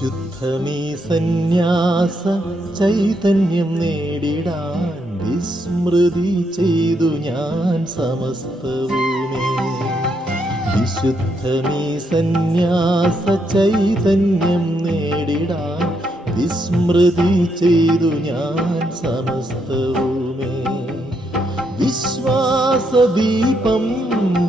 വിശുദ്ധമീ സന്യാസ ചൈതന്യം നേടിടാൻ വിസ്മൃതി ചെയ്തു ഞാൻ സമസ്തവുമേ. വിശുദ്ധമീ സന്യാസ ചൈതന്യം നേടിടാൻ വിസ്മൃതി ചെയ്തു ഞാൻ സമസ്തവുമേ. വിശ്വാസദീപം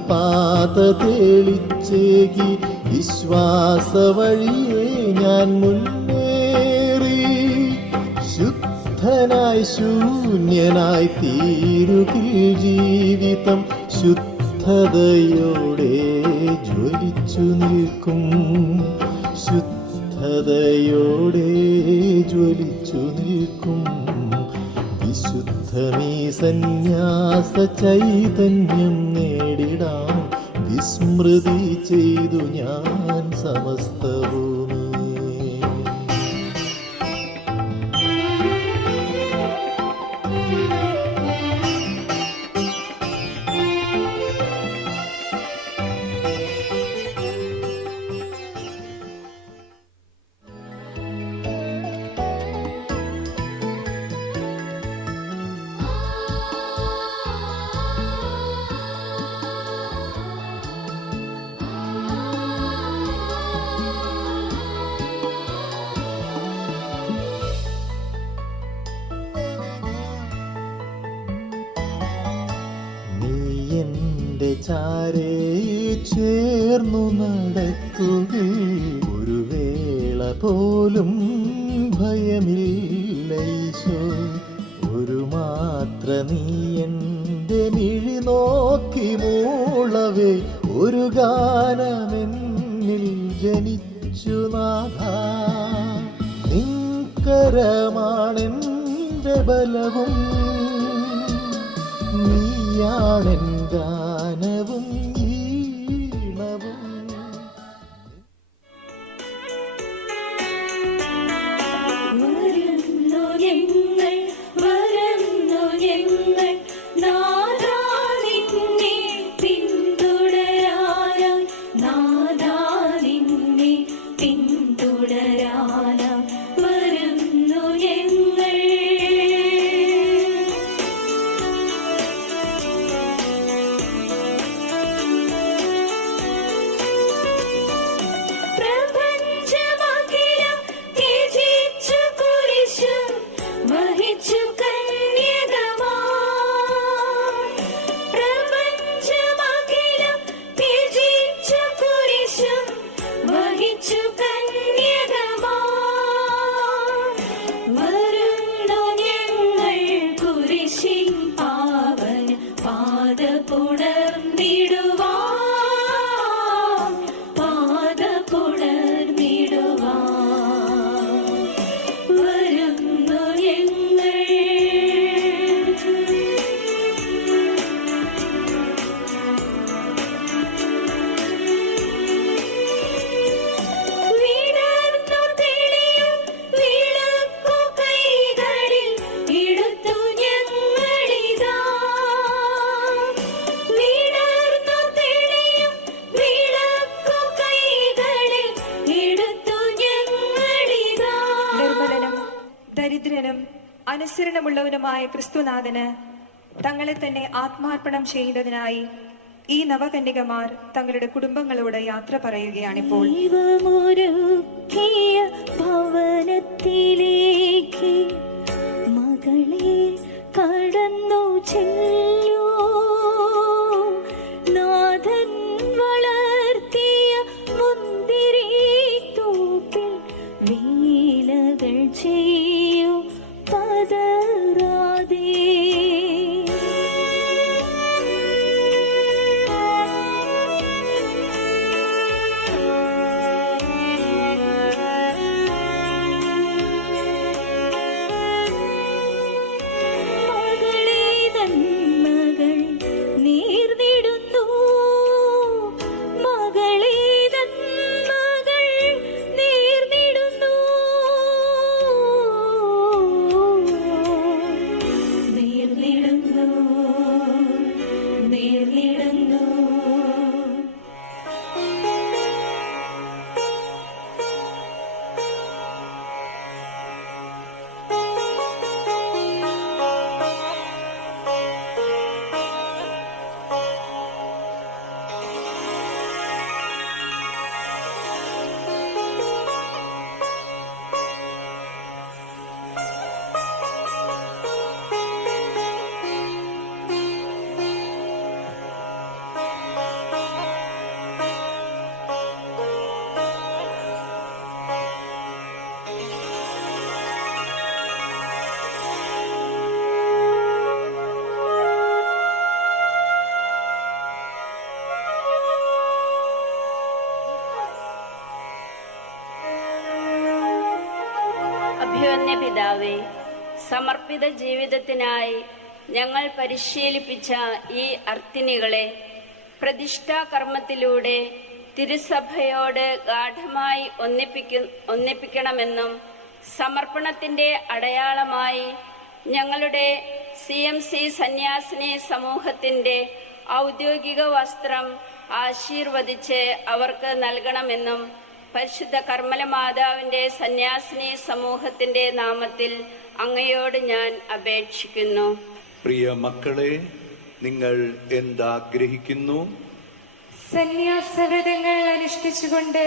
പാത തെളിച്ചേകി വിശ്വാസ വഴിയെ ഞാൻ മുന്നേറി. ശുദ്ധനായി ശൂന്യനായി തീരുകിൽ ജീവിതം ശുദ്ധതയോടെ ജ്വലിച്ചു നിൽക്കും. ശുദ്ധതയോടെ ജ്വലിച്ചു നിൽക്കും. വിശുദ്ധമീ സന്യാസ ചൈതന്യം നേടിടാൻ വിസ്മൃതി ചെയ്തു ഞാൻ സമസ്തവും. ചാരേ ചേർന്നു നടക്കുകയിൽ ഒരു വേള പോലും ഭയമില്ലൈശോ. ഒരു മാത്ര നീ എൻ്റെ മിഴി നോക്കി മൂളവേ ഒരു ഗാനമെന്നിൽ ജനിച്ചു നാഥ. നിൻകരമാണെൻ്റെ ബലവും നീയാണെൻ ഗാനവും ഈണവും. ദരിദ്രനും അനുസരണമുള്ളവനുമായ ക്രിസ്തുനാഥന് തങ്ങളെ തന്നെ ആത്മാർപ്പണം ചെയ്യുന്നതിനായി ഈ നവകന്യകമാർ തങ്ങളുടെ കുടുംബങ്ങളോട് യാത്ര പറയുകയാണിപ്പോൾ. ഭവനത്തിലേക്ക് മകളെ കടന്നു ചെല്ലൂ. നാഥൻ വളർത്തിയ മുന്തിരി തോപ്പിൽ വേലകൾ ചെയ്യൂ പതറാതെ. അഭിവന്യ പിതാവേ, സമർപ്പിത ജീവിതത്തിനായി ഞങ്ങൾ പരിശീലിപ്പിച്ച ഈ അർത്തിനികളെ പ്രതിഷ്ഠാ കർമ്മത്തിലൂടെ തിരുസഭയോട് ഗാഢമായി ഒന്നിപ്പിക്കണമെന്നും സമർപ്പണത്തിന്റെ അടയാളമായി ഞങ്ങളുടെ CMC സന്യാസിനി സമൂഹത്തിന്റെ ഔദ്യോഗിക വസ്ത്രം ആശീർവദിച്ച് അവർക്ക് നൽകണമെന്നും പരിശുദ്ധ കർമ്മല മാതാവിന്റെ സന്യാസിനി സമൂഹത്തിന്റെ നാമത്തിൽ അങ്ങയോട് ഞാൻ അപേക്ഷിക്കുന്നു. പ്രിയ മക്കളെ, നിങ്ങൾ എന്താഗ്രഹിക്കുന്നു? സന്യാസവ്രതങ്ങൾ അനുഷ്ഠിച്ചുകൊണ്ട്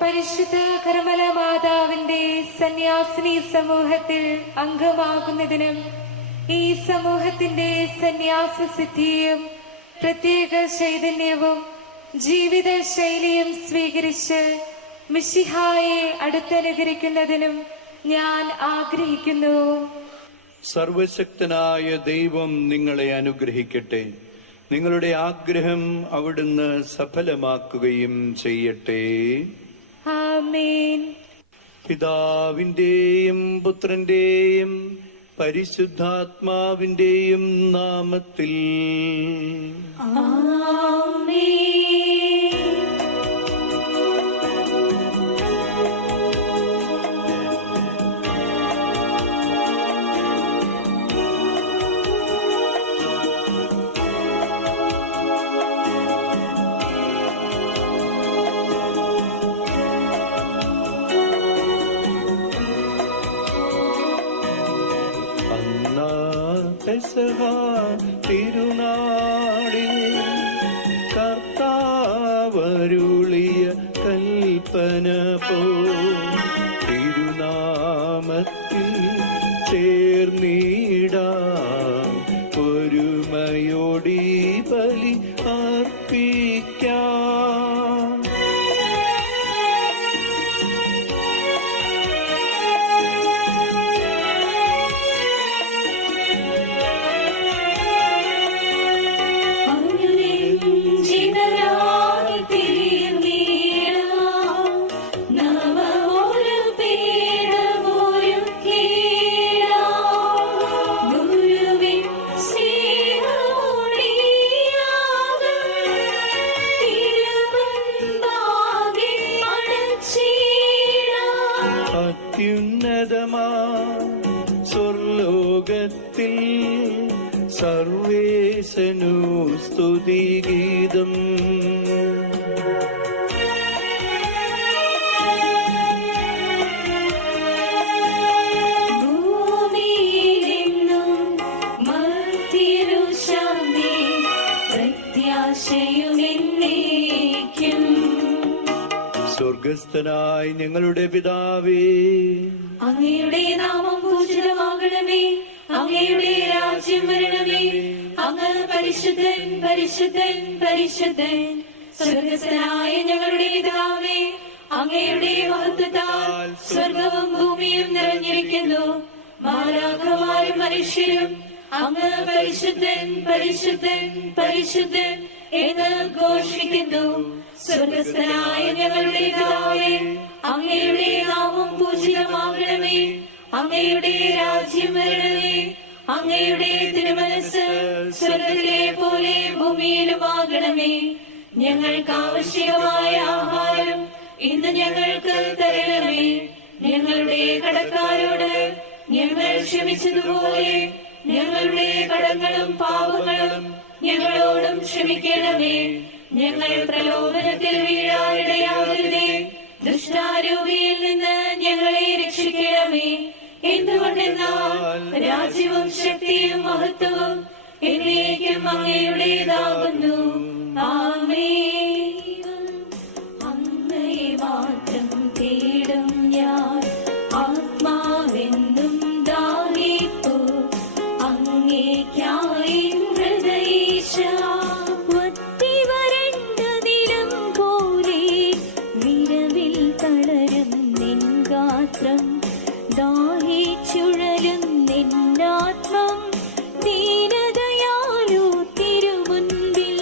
പരിശുദ്ധ കർമ്മല മാതാവിന്റെ സന്യാസിനി സമൂഹത്തിൽ അംഗമാകുന്നതിനും ഈ സമൂഹത്തിന്റെ സന്യാസ സിദ്ധിയും പ്രത്യേക ചൈതന്യവും ജീവിത ശൈലിയും സ്വീകരിച്ച് മിശിഹായെ അടുത്തനുകരിക്കുന്നതിനും ഞാൻ ആഗ്രഹിക്കുന്നു. സർവശക്തനായ ദൈവം നിങ്ങളെ അനുഗ്രഹിക്കട്ടെ. നിങ്ങളുടെ ആഗ്രഹം അവിടുന്ന് സഫലമാക്കുകയും ചെയ്യട്ടെ. ആമേൻ. പിതാവിന്റെയും പുത്രന്റെയും പരിശുദ്ധാത്മാവിന്റെയും നാമത്തിൽ ആമേൻ. പെസഹ തിരുനാളിൽ കർത്താവരുളിയ കൽപ്പന പോ തിരുനാമത്തിൽ ചേർന്നിടാം, ഒരുമയോടി ബലി അർപ്പിക്കാം. അത്യുന്നതമാ സ്വർലോകത്തിൽ സർവേശനു സ്തുതിഗീതം. സ്വർഗസ്ഥനായ ഞങ്ങളുടെ പിതാവേ, അങ്ങയുടെ നാമം പൂജിതമാകണമേ, അങ്ങയുടെ രാജ്യം വരണമേ, അങ്ങ് പരിശുദ്ധൻ പരിശുദ്ധൻ പരിശുദ്ധൻ. സ്വർഗസ്ഥനായ ഞങ്ങളുടെ പിതാവേ, അങ്ങയുടെ മഹത്വത്താൽ സ്വർഗവും ഭൂമിയും നിറഞ്ഞിരിക്കുന്നു. മാലാഖമാരും മനുഷ്യരും അങ്ങ് പരിശുദ്ധൻ പരിശുദ്ധൻ പരിശുദ്ധൻ എന്ന് ഘോഷിക്കുന്നു. സ്വർഗസ്ഥനായ ഞങ്ങളുടെ പിതാവേ, അങ്ങയുടെ നാമം പൂജിതമാകണമേ, അങ്ങയുടെ രാജ്യം വരണമേ, അങ്ങയുടെ തിരുമനസ് സ്വർഗത്തിലെ പോലെ ഭൂമിയിലുമാകണമേ. ഞങ്ങൾക്ക് ആവശ്യമായ ആഹാരം ഇന്ന് ഞങ്ങൾക്ക് തരണമേ. ഞങ്ങളുടെ കടക്കാരോട് ഞങ്ങൾ ക്ഷമിച്ചതുപോലെ ഞങ്ങളുടെ കടങ്ങളും പാപങ്ങളും ഞങ്ങളോടും ക്ഷമിക്കണമേ. ഞങ്ങൾ പ്രലോഭനത്തിൽ വീഴാനിടയാകരുതേ, ദുഷ്ടാരൂപിയിൽ നിന്ന് ഞങ്ങളെ രക്ഷിക്കണമേ. എന്തുകൊണ്ടെന്നാൽ രാജ്യവും ശക്തിയും മഹത്വവും എന്നേക്കും അങ്ങയുടേതാകുന്നു. ആമേൻ. അങ്ങയെ മാത്രം തേടും ഞാൻ, ആത്മാവെന്നും ദാഹിപ്പൂ അങ്ങേയ്ക്കായി ഹൃദയേശ. വരണ്ടതിലും പോലെ വിരവിൽ തളരും നിൻ ഗാത്രം, ദാഹിച്ചുഴലും നിന്നാത്മം ദീനതയാലു തിരുമുൻപിൽ.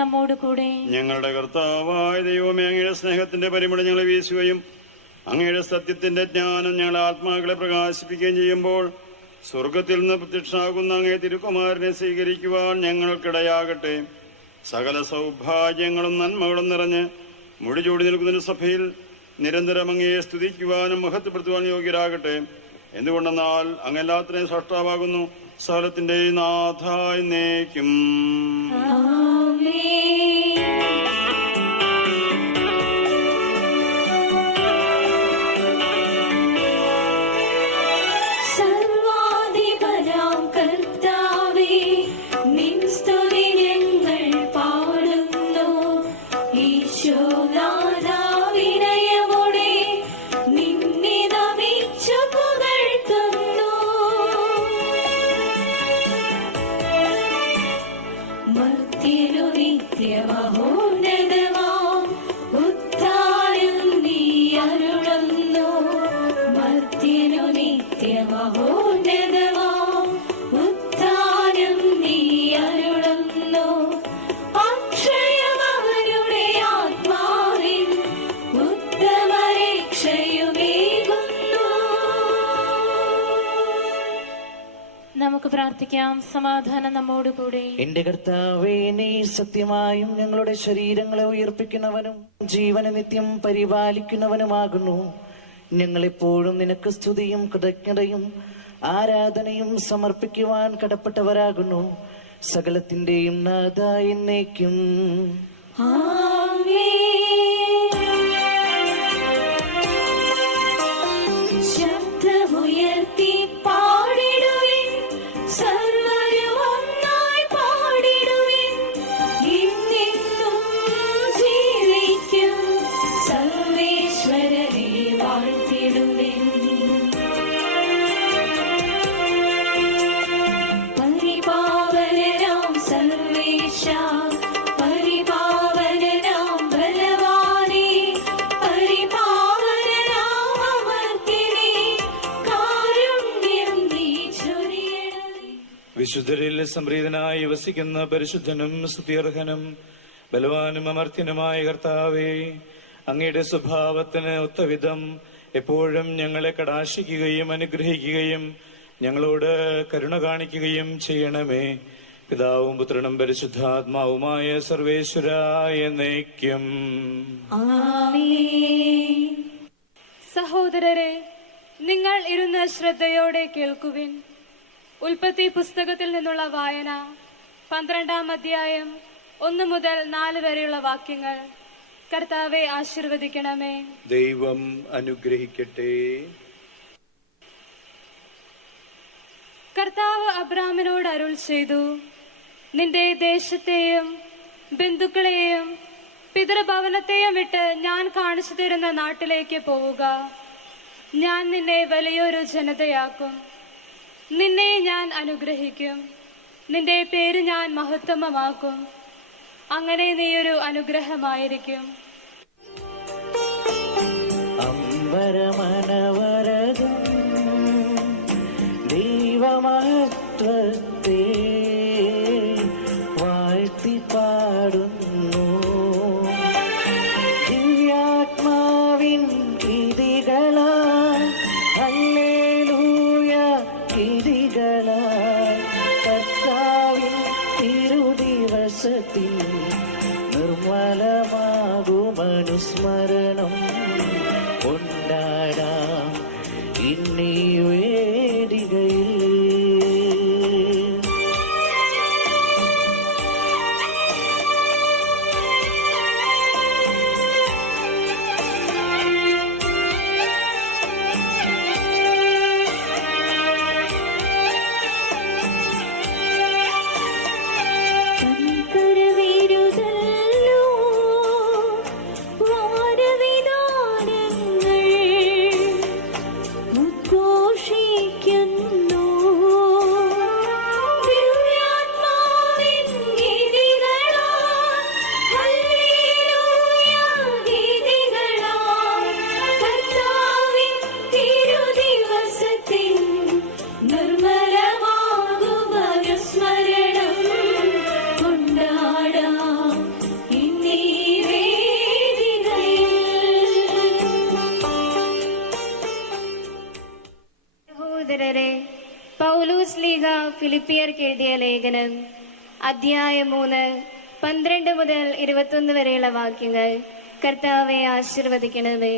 നമ്മോട് കൂടെ. ഞങ്ങളുടെ കർത്താവായ ദൈവമേ, അങ്ങയുടെ സ്നേഹത്തിന്റെ പരിമളം ഞങ്ങളെ വീശുകയും അങ്ങയുടെ സത്യത്തിന്റെ ജ്ഞാനം ഞങ്ങളെ ആത്മാക്കളെ പ്രകാശിപ്പിക്കുകയും ചെയ്യുമ്പോൾ സ്വർഗത്തിൽ നിന്ന് പ്രത്യക്ഷമാകുന്ന അങ്ങേ തിരുക്കുമാരനെ സ്വീകരിക്കുവാൻ ഞങ്ങൾക്കിടയാകട്ടെ. സകല സൗഭാഗ്യങ്ങളും നന്മകളും നിറഞ്ഞ് മുടിചൂടി നിൽക്കുന്ന സഭയിൽ നിരന്തരം അങ്ങയെ സ്തുതിക്കുവാനും മഹത്വപ്പെടുത്തുവാനും യോഗ്യരാകട്ടെ. എന്തുകൊണ്ടെന്നാൽ അങ്ങ് എല്ലാത്തിനെയും സൃഷ്ടാവാകുന്നു, സകലത്തിന്റെ നാഥ എന്നേക്കും. സർവാധിപനാം കർത്താവേ, നിൻ സ്തുതി ഞങ്ങൾ പാടുന്നു. ഈശോനാഥാ, വിനയമോടെ നിന്നെ നമിച്ചു പുകഴ്ത്തുന്നു. മർത്യനു നിത്യമഹോന്നതമാം ഉദ്ധാരം നീ അരുളുന്നു. മർത്യനു നിത്യമഹോന്നതമാം ഉദ്ധാരം നീ അരുളുന്നു. അക്ഷയമവരുടെ ആത്മാവിൻ ഉത്തമരക്ഷയുമേകുന്നു. നമുക്ക് പ്രാർത്ഥിക്കാം. സമാധാനം നമ്മോട് കൂടെ. എന്റെ കർത്താവേ, നീ സത്യമായും ഞങ്ങളുടെ ശരീരങ്ങളെ ഉയർപ്പിക്കുന്നവനും ജീവനെ നിത്യം പരിപാലിക്കുന്നവനുമാകുന്നു. ഞങ്ങളെപ്പോഴും നിനക്ക് സ്തുതിയും കൃതജ്ഞതയും ആരാധനയും സമർപ്പിക്കുവാൻ കടപ്പെട്ടവരാകുന്നു. സകലത്തിന്റെയും നാഥ എന്നേക്കും. ശബ്ദമുയർത്തി പാടിടുവിൻ, സർവ്വരും ഒന്നായി പാടിടുവിൻ. എന്നെന്നും ജീവിക്കും സർവേശ്വരനെ വാഴ്ത്തിടുവിൻ. പരിപാവനനാം സർവേശ, പരിപാവനനാം ബലവാനേ, പരിപാവനനാം അമർത്യനേ, കാരുണ്യം നീ ചൊരിയണമേ. വിശുദ്ധരിൽ സംപ്രീതനായി വസിക്കുന്ന പരിശുദ്ധനും സ്തുത്യർഹനും ബലവാനും അമർത്യനുമായ കർത്താവേ, അങ്ങയുടെ സ്വഭാവത്തിന് ഒത്തവിധം എപ്പോഴും ഞങ്ങളെ കടാക്ഷിക്കുകയും അനുഗ്രഹിക്കുകയും ഞങ്ങളോട് കരുണ കാണിക്കുകയും ചെയ്യണമേ. പിതാവും പുത്രനും പരിശുദ്ധാത്മാവുമായ സർവേശ്വരായ എന്നേക്കും. സഹോദരരെ, നിങ്ങൾ ഇരുന്ന് ശ്രദ്ധയോടെ കേൾക്കുവിൻ. ഉൽപ്പത്തി പുസ്തകത്തിൽ നിന്നുള്ള വായന 12-ാം അധ്യായം 1 മുതൽ 4 വരെയുള്ള വാക്യങ്ങൾ. കർത്താവെ ആശീർവദിക്കണമേ. ദൈവം അനുഗ്രഹിക്കട്ടെ. കർത്താവ് അബ്രാമിനോട് അരുൾ ചെയ്തു, നിന്റെ ദേശത്തെയും ബന്ധുക്കളെയും പിതൃഭവനത്തെയും വിട്ട് ഞാൻ കാണിച്ചു തരുന്ന നാട്ടിലേക്ക് പോവുക. ഞാൻ നിന്നെ വലിയൊരു ജനതയാക്കും. നിന്നെ ഞാൻ അനുഗ്രഹിക്കും. നിന്റെ പേര് ഞാൻ മഹത്വമാക്കും. അങ്ങനെ നീയൊരു അനുഗ്രഹമായിരിക്കും. അമ്പരമനവരതും ദൈവമഹത്വത്തെ വാഴ്ത്തി പാടുന്നു. ദിവ്യാത്മാവിൻ ഗീതികളാൽ ഹല്ലേലൂയ ഗീതികളാൽ കർത്താവിൻ തിരുദിവസത്തിൽ നിർമ്മലമാകുമനുസ്മരണം കൊണ്ടാടാം ഇന്നീ വേദികയിൽ. കർത്താവേ, ഫിലിപ്പിയർക്ക് എഴുതിയ ലേഖനം അധ്യായം 3 12 മുതൽ 21 വരെയുള്ള വാക്യങ്ങൾ. കർത്താവെ ആശീർവദിക്കണമേ.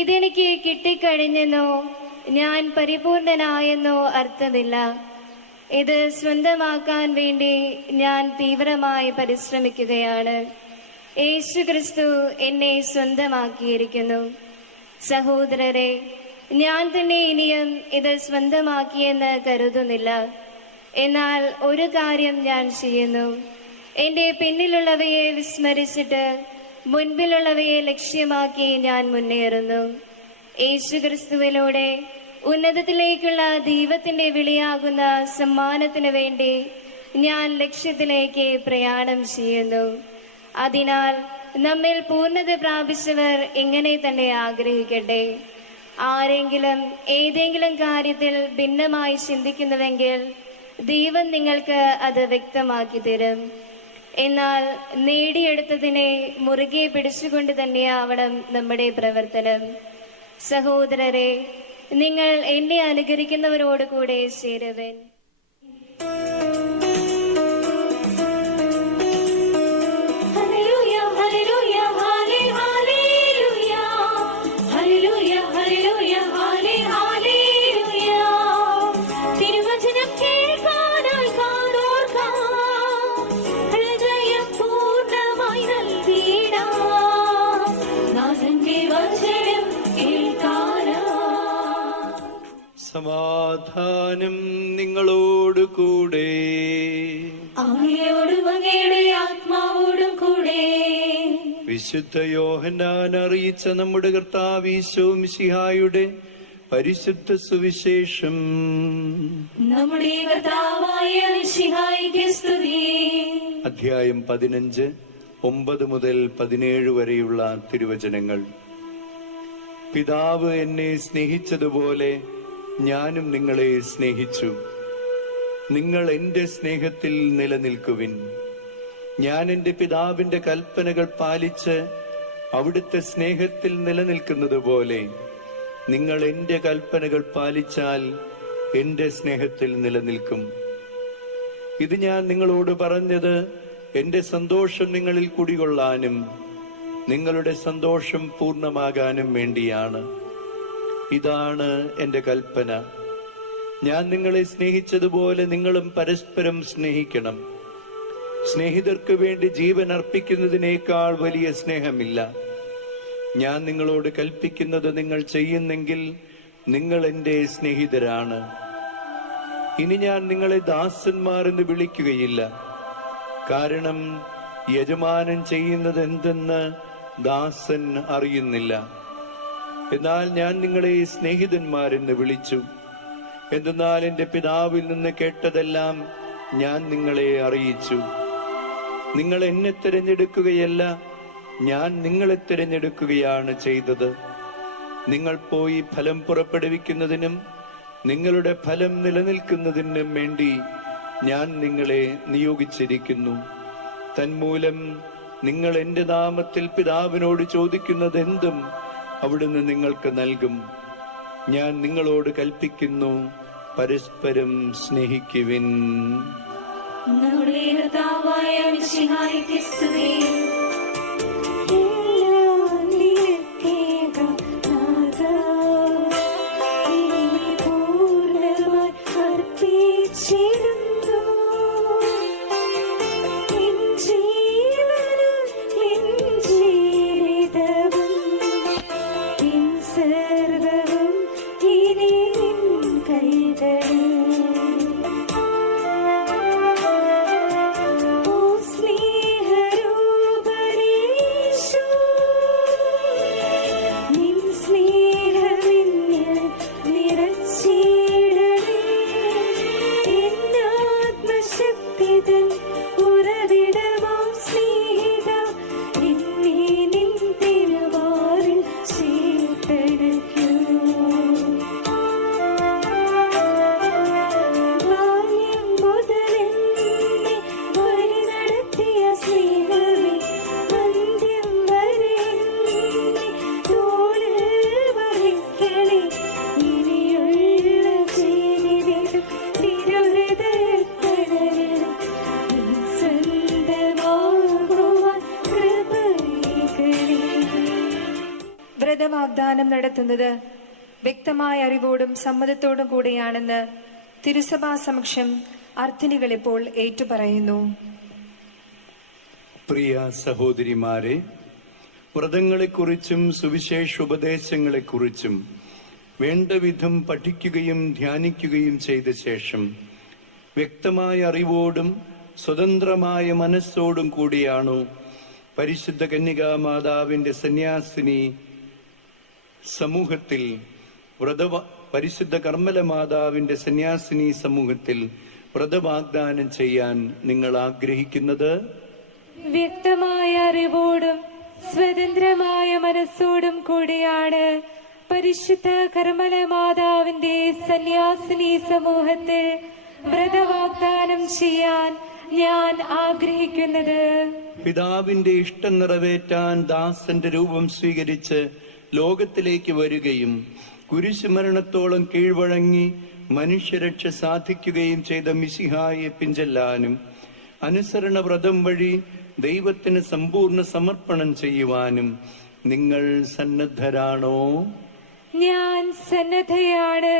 ഇതെനിക്ക് കിട്ടിക്കഴിഞ്ഞെന്നോ ഞാൻ പരിപൂർണനായെന്നോ അർത്ഥമില്ല. ഇത് സ്വന്തമാക്കാൻ വേണ്ടി ഞാൻ തീവ്രമായി പരിശ്രമിക്കുകയാണ്. യേശു ക്രിസ്തു എന്നെ സ്വന്തമാക്കിയിരിക്കുന്നു. സഹോദരരെ, ഞാൻ തന്നെ ഇനിയും ഇത് സ്വന്തമാക്കിയെന്ന് കരുതുന്നില്ല. എന്നാൽ ഒരു കാര്യം ഞാൻ ചെയ്യുന്നു. എന്റെ പിന്നിലുള്ളവയെ വിസ്മരിച്ചിട്ട് മുൻപിലുള്ളവയെ ലക്ഷ്യമാക്കി ഞാൻ മുന്നേറുന്നു. യേശു ക്രിസ്തുവിലൂടെ ഉന്നതത്തിലേക്കുള്ള ദൈവത്തിന്റെ വിളിയാകുന്ന സമ്മാനത്തിനു വേണ്ടി ഞാൻ ലക്ഷ്യത്തിലേക്ക് പ്രയാണം ചെയ്യുന്നു. അതിനാൽ നമ്മിൽ പൂർണ്ണത പ്രാപിച്ചവർ ഇങ്ങനെ തന്നെ ആഗ്രഹിക്കട്ടെ. ആരെങ്കിലും ഏതെങ്കിലും കാര്യത്തിൽ ഭിന്നമായി ചിന്തിക്കുന്നുവെങ്കിൽ ദൈവം നിങ്ങൾക്ക് അത് വ്യക്തമാക്കി തരും. എന്നാൽ നേടിയെടുത്തതിനെ മുറുകെ പിടിച്ചുകൊണ്ട് തന്നെയാവണം നമ്മുടെ പ്രവർത്തനം. സഹോദരരെ, നിങ്ങൾ എന്നെ അനുകരിക്കുന്നവരോട് കൂടെ ചേരുവൻ. സമാധാനം നിങ്ങളോട് കൂടെ. അങ്ങയോടും അങ്ങയുടെ ആത്മാവോടും കൂടെ. വിശുദ്ധ യോഹന്നാൻ അറിയിച്ച നമ്മുടെ കർത്താവ് ഈശോ മിശിഹായുടെ പരിശുദ്ധ സുവിശേഷം. നമ്മുടെ കർത്താവായ മിശിഹായ്ക്ക് സ്തുതി. അധ്യായം 15 9 മുതൽ 17 വരെയുള്ള തിരുവചനങ്ങൾ. പിതാവ് എന്നെ സ്നേഹിച്ചതുപോലെ ഞാനും നിങ്ങളെ സ്നേഹിച്ചു. നിങ്ങൾ എന്റെ സ്നേഹത്തിൽ നിലനിൽക്കുവിൻ. ഞാൻ എന്റെ പിതാവിന്റെ കൽപ്പനകൾ പാലിച്ച് അവിടുത്തെ സ്നേഹത്തിൽ നിലനിൽക്കുന്നത് പോലെ നിങ്ങൾ എന്റെ കൽപ്പനകൾ പാലിച്ചാൽ എന്റെ സ്നേഹത്തിൽ നിലനിൽക്കും. ഇത് ഞാൻ നിങ്ങളോട് പറഞ്ഞത് എന്റെ സന്തോഷം നിങ്ങളിൽ കുടികൊള്ളാനും നിങ്ങളുടെ സന്തോഷം പൂർണ്ണമാകാനും വേണ്ടിയാണ്. ഇതാണ് എന്റെ കൽപ്പന. ഞാൻ നിങ്ങളെ സ്നേഹിച്ചതുപോലെ നിങ്ങളും പരസ്പരം സ്നേഹിക്കണം. സ്നേഹിതർക്ക് വേണ്ടി ജീവൻ അർപ്പിക്കുന്നതിനേക്കാൾ വലിയ സ്നേഹമില്ല. ഞാൻ നിങ്ങളോട് കൽപ്പിക്കുന്നത് നിങ്ങൾ ചെയ്യുന്നെങ്കിൽ നിങ്ങൾ എന്റെ സ്നേഹിതരാണ്. ഇനി ഞാൻ നിങ്ങളെ ദാസന്മാർ എന്ന് വിളിക്കുകയില്ല. കാരണം യജമാനൻ ചെയ്യുന്നത് എന്തെന്ന് ദാസൻ അറിയുന്നില്ല. എന്നാൽ ഞാൻ നിങ്ങളെ സ്നേഹിതന്മാരെന്ന് വിളിച്ചു. എന്തെന്നാൽ എന്റെ പിതാവിൽ നിന്ന് കേട്ടതെല്ലാം ഞാൻ നിങ്ങളെ അറിയിച്ചു. നിങ്ങൾ എന്നെ തിരഞ്ഞെടുക്കുകയല്ല, ഞാൻ നിങ്ങളെ തിരഞ്ഞെടുക്കുകയാണ് ചെയ്തത്. നിങ്ങൾ പോയി ഫലം പുറപ്പെടുവിക്കുന്നതിനും നിങ്ങളുടെ ഫലം നിലനിൽക്കുന്നതിനും വേണ്ടി ഞാൻ നിങ്ങളെ നിയോഗിച്ചിരിക്കുന്നു. തന്മൂലം നിങ്ങൾ എന്റെ നാമത്തിൽ പിതാവിനോട് ചോദിക്കുന്നത് എന്തും അവിടുന്ന് നിങ്ങൾക്ക് നൽകും. ഞാൻ നിങ്ങളോട് കൽപ്പിക്കുന്നു, പരസ്പരം സ്നേഹിക്കുവിൻ. നമ്മുടെ കർത്താവായ മിശിഹായ്ക്ക് സ്തുതി. സ്നേഹരൂപ വ്രതവാഗ്ദാനം നടത്തുന്നത് വ്യക്തമായ അറിവോടും സമ്മതത്തോടും കൂടെയാണെന്ന് തിരുസഭാ സമക്ഷം അർത്ഥിനികൾ ഇപ്പോൾ ഏറ്റുപറയുന്നു. പ്രിയ സഹോദരിമാരെ, വ്രതങ്ങളെക്കുറിച്ചും സുവിശേഷ ഉപദേശങ്ങളെക്കുറിച്ചും വേണ്ട വിധം പഠിക്കുകയും ധ്യാനിക്കുകയും ചെയ്ത ശേഷം വ്യക്തമായ അറിവോടും സ്വതന്ത്രമായ മനസ്സോടും കൂടിയാണോ പരിശുദ്ധ കന്യകാമാതാവിന്റെ സന്യാസിനി സമൂഹത്തിൽ പരിശുദ്ധ കർമ്മല മാതാവിന്റെ സന്യാസിനി സമൂഹത്തിൽ വ്രതവാഗ്ദാനം ചെയ്യാൻ നിങ്ങൾ ആഗ്രഹിക്കുന്നത്? വ്യക്തമായ അറിവോടും സ്വതന്ത്രമായ മനസ്സോടും കൂടിയാണ് പരിശുദ്ധ കർമ്മല മാതാവിന്റെ സന്യാസിനി സമൂഹത്തിൽ വ്രതവാഗ്ദാനം ചെയ്യാൻ ഞാൻ ആഗ്രഹിക്കുന്നത്. പിതാവിന്റെ ഇഷ്ടം നിറവേറ്റാൻ ദാസന്റെ രൂപം സ്വീകരിച്ച് ലോകത്തിലേക്ക് വരികയും കുരിശുമരണത്തോളം കീഴ്വഴങ്ങി മനുഷ്യരക്ഷ സാധിക്കുകയും ചെയ്ത മിശിഹായെ പിഞ്ചെല്ലാനും അനുസരണ വ്രതം വഴി ദൈവത്തിന് സമ്പൂർണ്ണ സമർപ്പണം ചെയ്യുവാനും നിങ്ങൾ സന്നദ്ധരാണോ? ഞാൻ സന്നദ്ധയാണ്.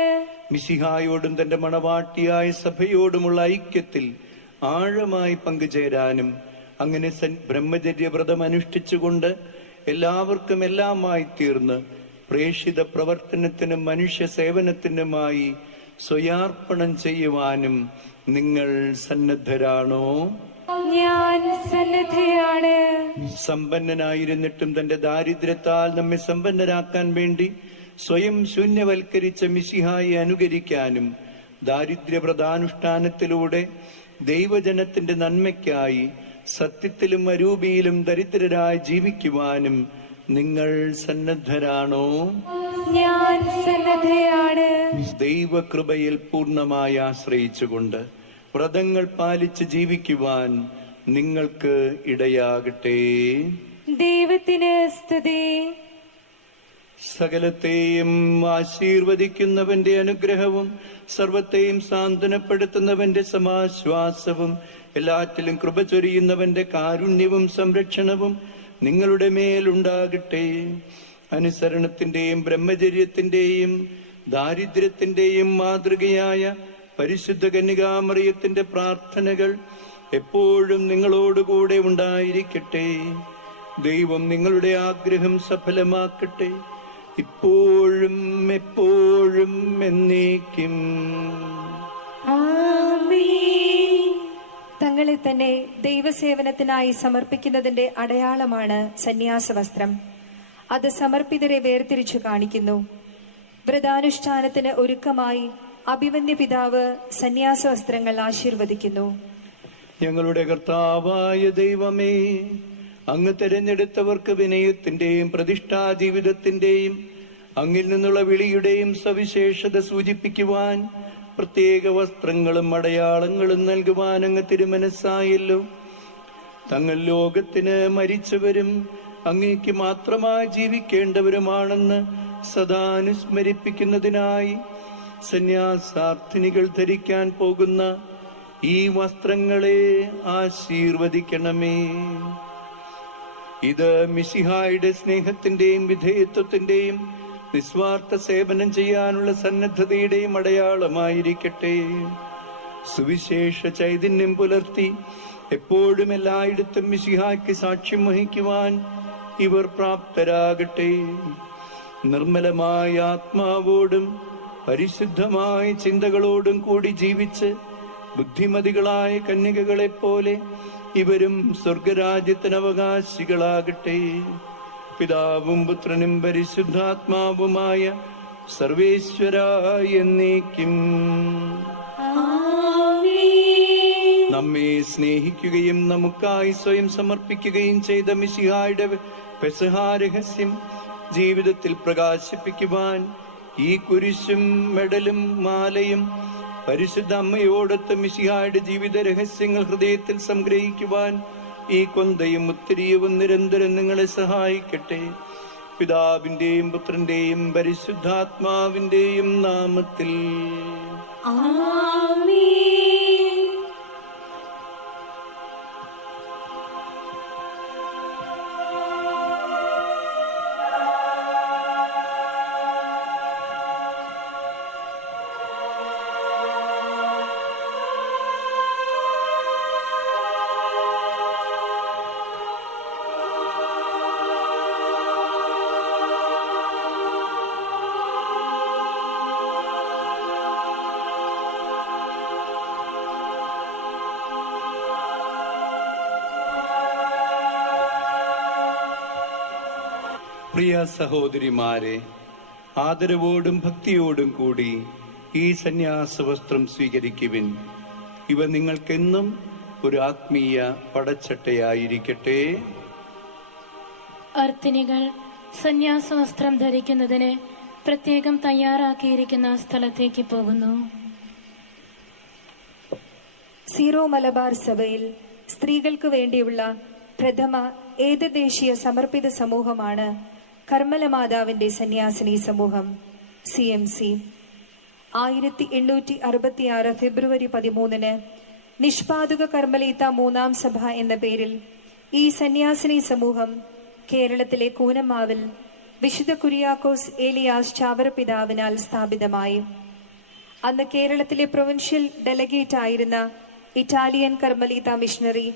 മിശിഹായോടും തന്റെ മണവാട്ടിയായ സഭയോടുമുള്ള ഐക്യത്തിൽ ആഴമായി പങ്കുചേരാനും അങ്ങനെ ബ്രഹ്മചര്യ വ്രതം അനുഷ്ഠിച്ചുകൊണ്ട് എല്ലാവർക്കും എല്ലാമായി തീർന്ന് പ്രേഷിത പ്രവർത്തനത്തിനും മനുഷ്യ സേവനത്തിനുമായി സ്വയാർപ്പണം ചെയ്യുവാനും നിങ്ങൾ സന്നദ്ധരാണോ? ഞാൻ സന്നദ്ധയാണ്. സമ്പന്നനായിരുന്നിട്ടും തന്റെ ദാരിദ്ര്യത്താൽ നമ്മെ സമ്പന്നരാക്കാൻ വേണ്ടി സ്വയം ശൂന്യവൽക്കരിച്ച മിശിഹായെ അനുകരിക്കാനും ദാരിദ്ര്യവ്രതാനുഷ്ഠാനത്തിലൂടെ ദൈവജനത്തിന്റെ നന്മയ്ക്കായി സത്യത്തിലും അരൂപിയിലും ദരിദ്രരായി ജീവിക്കുവാനും നിങ്ങൾ സന്നദ്ധരാണോ? ഞാൻ സന്നദ്ധയാണ്. ദൈവകൃപയിൽ പൂർണ്ണമായി ആശ്രയിച്ചുകൊണ്ട് വ്രതങ്ങൾ പാലിച്ച് ജീവിക്കുവാൻ നിങ്ങൾക്ക് ഇടയാകട്ടെ. ദൈവത്തിന് സ്തുതി. സകലത്തെയും ആശീർവദിക്കുന്നവന്റെ അനുഗ്രഹവും സർവത്തെയും സാന്ത്വനപ്പെടുത്തുന്നവന്റെ സമാശ്വാസവും എല്ലാറ്റിലും കൃപ ചൊരിയുന്നവന്റെ കാരുണ്യവും സംരക്ഷണവും നിങ്ങളുടെ മേലുണ്ടാകട്ടെ. അനുസരണത്തിന്റെയും ബ്രഹ്മചര്യത്തിന്റെയും ദാരിദ്ര്യത്തിന്റെയും മാതൃകയായ പരിശുദ്ധ കന്യകാമറിയത്തിന്റെ പ്രാർത്ഥനകൾ എപ്പോഴും നിങ്ങളോടുകൂടെ ഉണ്ടായിരിക്കട്ടെ. ദൈവം നിങ്ങളുടെ ആഗ്രഹം സഫലമാക്കട്ടെ, ഇപ്പോഴും എപ്പോഴും എന്നേക്കും. തങ്ങളെ തന്നെ ദൈവസേവനത്തിനായി സമർപ്പിക്കുന്നതിന്റെ അടയാളമാണ് സന്യാസ വസ്ത്രം. അത് സമർപ്പിതരെ വേർതിരിച്ചു കാണിക്കുന്നു. വ്രതാനുഷ്ഠാനത്തിന് ഒരുക്കമായി അഭിമന്യ പിതാവ് സന്യാസ വസ്ത്രങ്ങൾ ആശീർവദിക്കുന്നു. ഞങ്ങളുടെ കർത്താവായ ദൈവമേ, അങ്ങ് തിരഞ്ഞെടുത്തവർക്ക് വിനയത്തിന്റെയും പ്രതിഷ്ഠാ ജീവിതത്തിന്റെയും അങ്ങിൽ നിന്നുള്ള വിളിയുടെയും സവിശേഷത സൂചിപ്പിക്കുവാൻ പ്രത്യേക വസ്ത്രങ്ങളും അടയാളങ്ങളും നൽകുവാൻ അങ്ങ് തിരുമനസ്സായല്ലോ. തങ്ങൾ ലോകത്തിന് മരിച്ചവരും അങ്ങേക്ക് മാത്രമായി ജീവിക്കേണ്ടവരുമാണെന്ന് സദാ അനുസ്മരിപ്പിക്കുന്നതിനായി സന്യാസാർത്ഥിനികൾ ധരിക്കാൻ പോകുന്ന ഈ വസ്ത്രങ്ങളെ ആശീർവദിക്കണമേ. ഇത് മിശിഹായുടെ സ്നേഹത്തിന്റെയും വിധേയത്വത്തിന്റെയും നിസ്വാർത്ഥ സേവനം ചെയ്യാനുള്ള സന്നദ്ധതയുടെയും അടയാളമായിരിക്കട്ടെ. സുവിശേഷ ചൈതന്യം പുലർത്തി എപ്പോഴും എല്ലായിടത്തും മിശിഹായ്ക്ക് സാക്ഷ്യം വഹിക്കുവാൻ ഇവർ പ്രാപ്തരാകട്ടെ. നിർമ്മലമായ ആത്മാവോടും പരിശുദ്ധമായ ചിന്തകളോടും കൂടി ജീവിച്ച് ബുദ്ധിമതികളായ കന്യകകളെ പോലെ ഇവരും സ്വർഗരാജ്യത്തിന് അവകാശികളാകട്ടെ. പിതാവും പുത്രനും പരിശുദ്ധാത്മാവുമായ സർവേശ്വരായ എന്നേക്കും. നമ്മെ സ്നേഹിക്കുകയും നമുക്കായി സ്വയം സമർപ്പിക്കുകയും ചെയ്ത മിശിഹായുടെ പെസഹാ രഹസ്യം ജീവിതത്തിൽ പ്രകാശിപ്പിക്കുവാൻ ഈ കുരിശും മെഡലും മാലയും പരിശുദ്ധ അമ്മയോടൊത്ത് മിശിഹായുടെ ജീവിത രഹസ്യങ്ങൾ ഹൃദയത്തിൽ സംഗ്രഹിക്കുവാൻ ഈ കൊന്തയും ഉത്തരീയവും നിരന്തരം നിങ്ങളെ സഹായിക്കട്ടെ. പിതാവിന്റെയും പുത്രന്റെയും പരിശുദ്ധാത്മാവിന്റെയും നാമത്തിൽ. പ്രിയ സഹോദരിമാരെ, ആദരവോടും ഭക്തിയോടും കൂടി ഈ സന്യാസ വസ്ത്രം സ്വീകരിക്കുവിൻ. ഇവ നിങ്ങൾക്കെന്നും ഒരു ആത്മീയ പടച്ചട്ടയായിരിക്കട്ടെ. അർത്തിനികൾ സന്യാസ വസ്ത്രം ധരിക്കുന്നതിന് പ്രത്യേകം തയ്യാറാക്കിയിരിക്കുന്ന സ്ഥലത്തേക്ക് പോകുന്നു. സീറോ മലബാർ സഭയിൽ സ്ത്രീകൾക്ക് വേണ്ടിയുള്ള പ്രഥമ ഏകദേശീയ സമർപ്പിത സമൂഹമാണ് കർമ്മല മാതാവിന്റെ സന്യാസിനി സമൂഹം CMC. 1866 ഫെബ്രുവരി 13 നിഷ്പാദുക കർമ്മലീത്ത 3-ാം സഭ എന്ന പേരിൽ ഈ സന്യാസിനി സമൂഹം കേരളത്തിലെ കൂനമ്മാവിൽ വിശുദ്ധ കുര്യാക്കോസ് ഏലിയാസ് ചാവറ പിതാവിനാൽ സ്ഥാപിതമായി. അന്ന് കേരളത്തിലെ പ്രൊവിൻഷ്യൽ ഡെലഗേറ്റ് ആയിരുന്ന ഇറ്റാലിയൻ കർമ്മലീത്ത മിഷണറി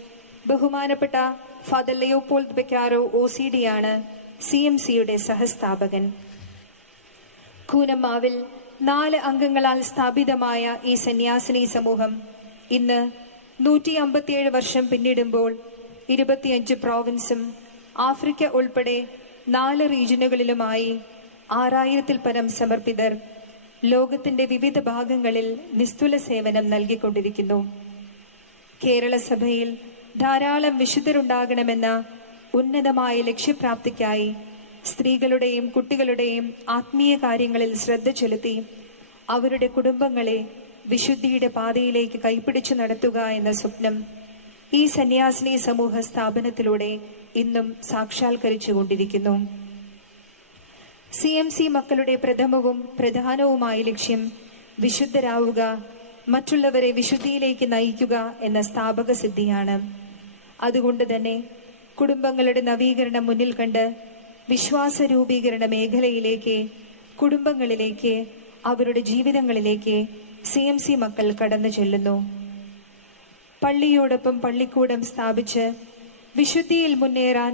ബഹുമാനപ്പെട്ട ഫാദർ ലിയോപോൾഡ് ബെക്കാരോ OCD ആണ് CMCയുടെ സഹസ്ഥാപകൻ. കൂനമ്മാവിൽ 4 അംഗങ്ങളാൽ സ്ഥാപിതമായ ഈ സന്യാസിനി സമൂഹം ഇന്ന് 157 വർഷം പിന്നിടുമ്പോൾ 25 പ്രോവിൻസും ആഫ്രിക്ക ഉൾപ്പെടെ 4 റീജിയനുകളിലുമായി 6000-ൽ പരം സമർപ്പിതർ ലോകത്തിന്റെ വിവിധ ഭാഗങ്ങളിൽ നിസ്തുല സേവനം നൽകിക്കൊണ്ടിരിക്കുന്നു. കേരള സഭയിൽ ധാരാളം വിശുദ്ധരുണ്ടാകണമെന്ന ഉന്നതമായ ലക്ഷ്യപ്രാപ്തിക്കായി സ്ത്രീകളുടെയും കുട്ടികളുടെയും ആത്മീയ കാര്യങ്ങളിൽ ശ്രദ്ധ ചെലുത്തി അവരുടെ കുടുംബങ്ങളെ വിശുദ്ധിയുടെ പാതയിലേക്ക് കൈപിടിച്ചു നടത്തുക എന്ന സ്വപ്നം ഈ സന്യാസിനി സമൂഹ സ്ഥാപനത്തിലൂടെ ഇന്നും സാക്ഷാത്കരിച്ചുകൊണ്ടിരിക്കുന്നു. CMC മക്കളുടെ പ്രഥമവും പ്രധാനവുമായ ലക്ഷ്യം വിശുദ്ധരാവുക, മറ്റുള്ളവരെ വിശുദ്ധിയിലേക്ക് നയിക്കുക എന്ന സ്ഥാപക സിദ്ധിയാണ്. അതുകൊണ്ട് തന്നെ കുടുംബങ്ങളുടെ നവീകരണം മുന്നിൽ കണ്ട് വിശ്വാസ രൂപീകരണ മേഖലയിലേക്ക്, കുടുംബങ്ങളിലേക്ക്, അവരുടെ ജീവിതങ്ങളിലേക്ക് CMC മക്കൾ കടന്നു ചെല്ലുന്നു. പള്ളിയോടൊപ്പം പള്ളിക്കൂടം സ്ഥാപിച്ച് വിശുദ്ധിയിൽ മുന്നേറാൻ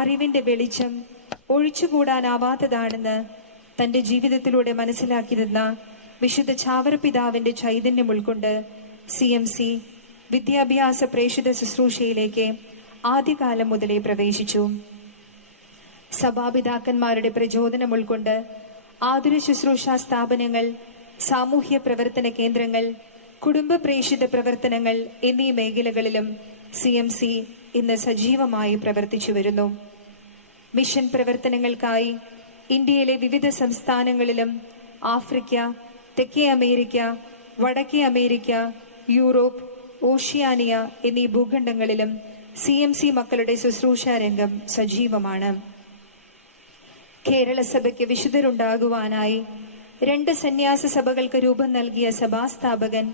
അറിവിന്റെ വെളിച്ചം ഒഴിച്ചുകൂടാനാവാത്തതാണെന്ന് തന്റെ ജീവിതത്തിലൂടെ മനസ്സിലാക്കിയിരുന്ന വിശുദ്ധ ചാവറ പിതാവിന്റെ ചൈതന്യം ഉൾക്കൊണ്ട് CMC വിദ്യാഭ്യാസ പ്രേഷിത ശുശ്രൂഷയിലേക്ക് ആദ്യകാലം മുതലേ പ്രവേശിച്ചു. സഭാപിതാക്കന്മാരുടെ പ്രചോദനം ഉൾക്കൊണ്ട് ആതുര ശുശ്രൂഷ സ്ഥാപനങ്ങൾ, സാമൂഹ്യ പ്രവർത്തന കേന്ദ്രങ്ങൾ, കുടുംബ പ്രേഷിത പ്രവർത്തനങ്ങൾ എന്നീ മേഖലകളിലും CMC ഇന്ന് സജീവമായി പ്രവർത്തിച്ചു വരുന്നു. മിഷൻ പ്രവർത്തനങ്ങൾക്കായി ഇന്ത്യയിലെ വിവിധ സംസ്ഥാനങ്ങളിലും ആഫ്രിക്ക, തെക്കേ അമേരിക്ക, വടക്കേ അമേരിക്ക, യൂറോപ്പ്, ഓഷ്യാനിയ എന്നീ ഭൂഖണ്ഡങ്ങളിലും CMC മക്കളുടെ ശുശ്രൂഷ രംഗം സജീവമാണ്. കേരള സഭയ്ക്ക് വിശുദ്ധരുണ്ടാകുവാനായി 2 സന്യാസ സഭകൾക്ക് രൂപം നൽകിയ സഭാസ്ഥാപകൻ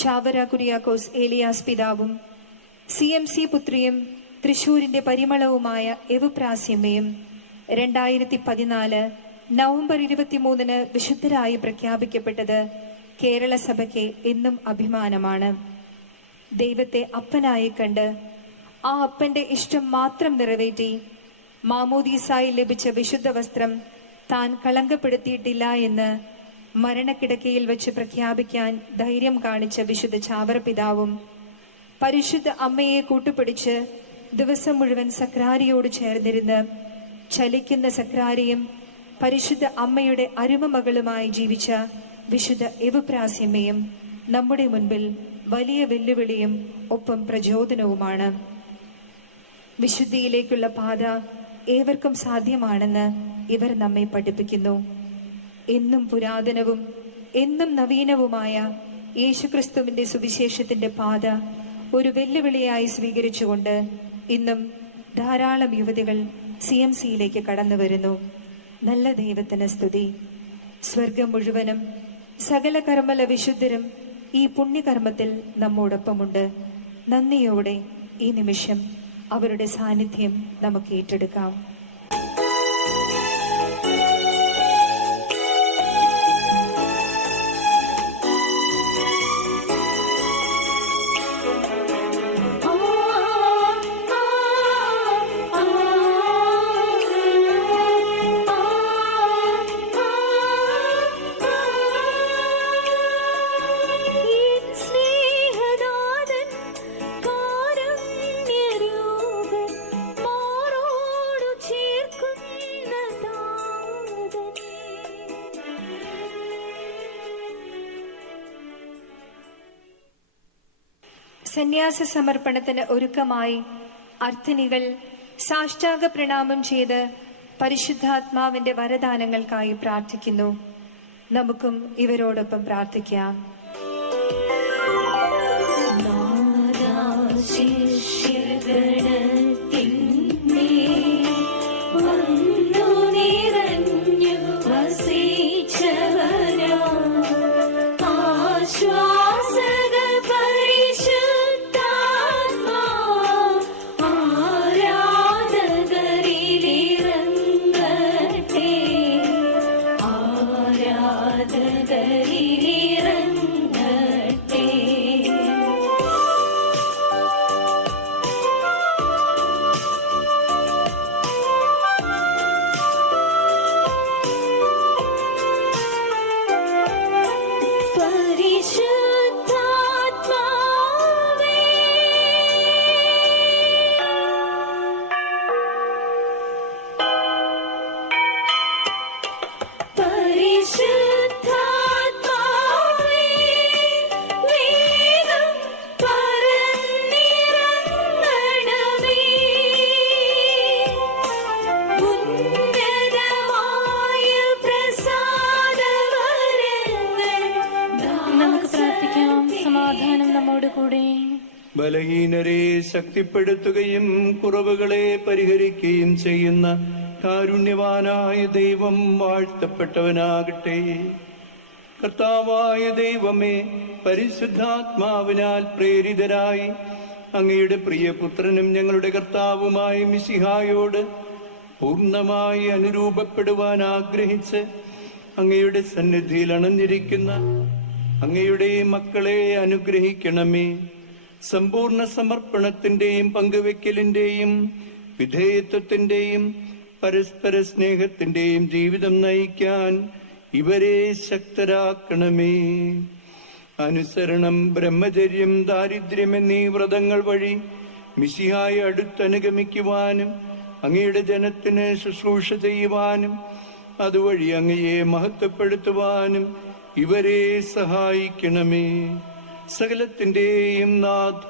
ചാവറ കുര്യാക്കോസ് ഏലിയാസ് പിതാവും CMC പുത്രിയും തൃശൂരിന്റെ പരിമളവുമായ എവുപ്രാസ്യമ്മയും 2014 നവംബർ 23 വിശുദ്ധരായി പ്രഖ്യാപിക്കപ്പെട്ടത് കേരള സഭയ്ക്ക് എന്നും അഭിമാനമാണ്. ദൈവത്തെ അപ്പനായി കണ്ട് ആ അപ്പന്റെ ഇഷ്ടം മാത്രം നിറവേറ്റി മാമോദീസായി ലഭിച്ച വിശുദ്ധ വസ്ത്രം താൻ കളങ്കപ്പെടുത്തിയിട്ടില്ല എന്ന് മരണക്കിടക്കയിൽ വെച്ച് പ്രഖ്യാപിക്കാൻ ധൈര്യം കാണിച്ച വിശുദ്ധ ചാവറ പിതാവും പരിശുദ്ധ അമ്മയെ കൂട്ടുപിടിച്ച് ദിവസം മുഴുവൻ സക്രാരിയോട് ചേർന്നിരുന്ന് ചലിക്കുന്ന സക്രാരിയും പരിശുദ്ധ അമ്മയുടെ അരുമ മകളുമായി ജീവിച്ച വിശുദ്ധ എവുപ്രാസ്യമ്മയും നമ്മുടെ മുൻപിൽ വലിയ വെല്ലുവിളിയും ഒപ്പം പ്രചോദനവുമാണ്. വിശുദ്ധിയിലേക്കുള്ള പാത ഏവർക്കും സാധ്യമാണെന്ന് ഇവർ നമ്മെ പഠിപ്പിക്കുന്നു. എന്നും പുരാതനവും എന്നും നവീനവുമായ യേശുക്രിസ്തുവിന്റെ സുവിശേഷത്തിന്റെ പാത ഒരു വെല്ലുവിളിയായി സ്വീകരിച്ചുകൊണ്ട് ഇന്നും ധാരാളം യുവതികൾ CMCയിലേക്ക് കടന്നു വരുന്നു. നല്ല ദൈവത്തിന് സ്തുതി. സ്വർഗം മുഴുവനും സകല കർമ്മല വിശുദ്ധരും ഈ പുണ്യകർമ്മത്തിൽ നമ്മോടൊപ്പമുണ്ട്. നന്ദിയോടെ ഈ നിമിഷം അവരുടെ സാന്നിധ്യം നമുക്ക് ഏറ്റെടുക്കാം. കാരുണ്യരൂപൻ മാറോടു സന്യാസ സമർപ്പണത്തിന് ഒരുക്കമായി അർത്ഥിനികൾ സാഷ്ടാംഗ പ്രണാമം ചെയ്ത് പരിശുദ്ധാത്മാവിന്റെ വരദാനങ്ങൾക്കായി പ്രാർത്ഥിക്കുന്നു. നമുക്കും ഇവരോടൊപ്പം പ്രാർത്ഥിക്കാം. ബലഹീനരെ ശക്തിപ്പെടുത്തുകയും കുറവുകളെ പരിഹരിക്കുകയും ചെയ്യുന്ന കാരുണ്യവാനായ ദൈവം വാഴ്ത്തപ്പെട്ടവനാകട്ടെ. കർത്താവായ ദൈവമേ, പരിശുദ്ധാത്മാവിനാൽ പ്രേരിതരായി അങ്ങയുടെ പ്രിയപുത്രനും ഞങ്ങളുടെ കർത്താവുമായ മിശിഹായോട് പൂർണ്ണമായി അനുരൂപപ്പെടുവാൻ ആഗ്രഹിച്ച് അങ്ങയുടെ സന്നിധിയിൽ അണഞ്ഞിരിക്കുന്ന അങ്ങയുടെ മക്കളെ അനുഗ്രഹിക്കണമേ. സമ്പൂർണ്ണ സമർപ്പണത്തിന്റെയും പങ്കുവെക്കലിന്റെയും വിധേയത്വത്തിന്റെയും പരസ്പര സ്നേഹത്തിന്റെയും ജീവിതം നയിക്കാൻ ഇവരെ ശക്തരാക്കണമേ. അനുസരണം, ബ്രഹ്മചര്യം, ദാരിദ്ര്യം എന്നീ വ്രതങ്ങൾ വഴി മിശിഹായെ അടുത്തനുഗമിക്കുവാനും അങ്ങയുടെ ജനത്തിന് ശുശ്രൂഷ ചെയ്യുവാനും അതുവഴി അങ്ങയെ മഹത്വപ്പെടുത്തുവാനും ഇവരെ സഹായിക്കണമേ. സകലത്തിന്റെയും നാഥ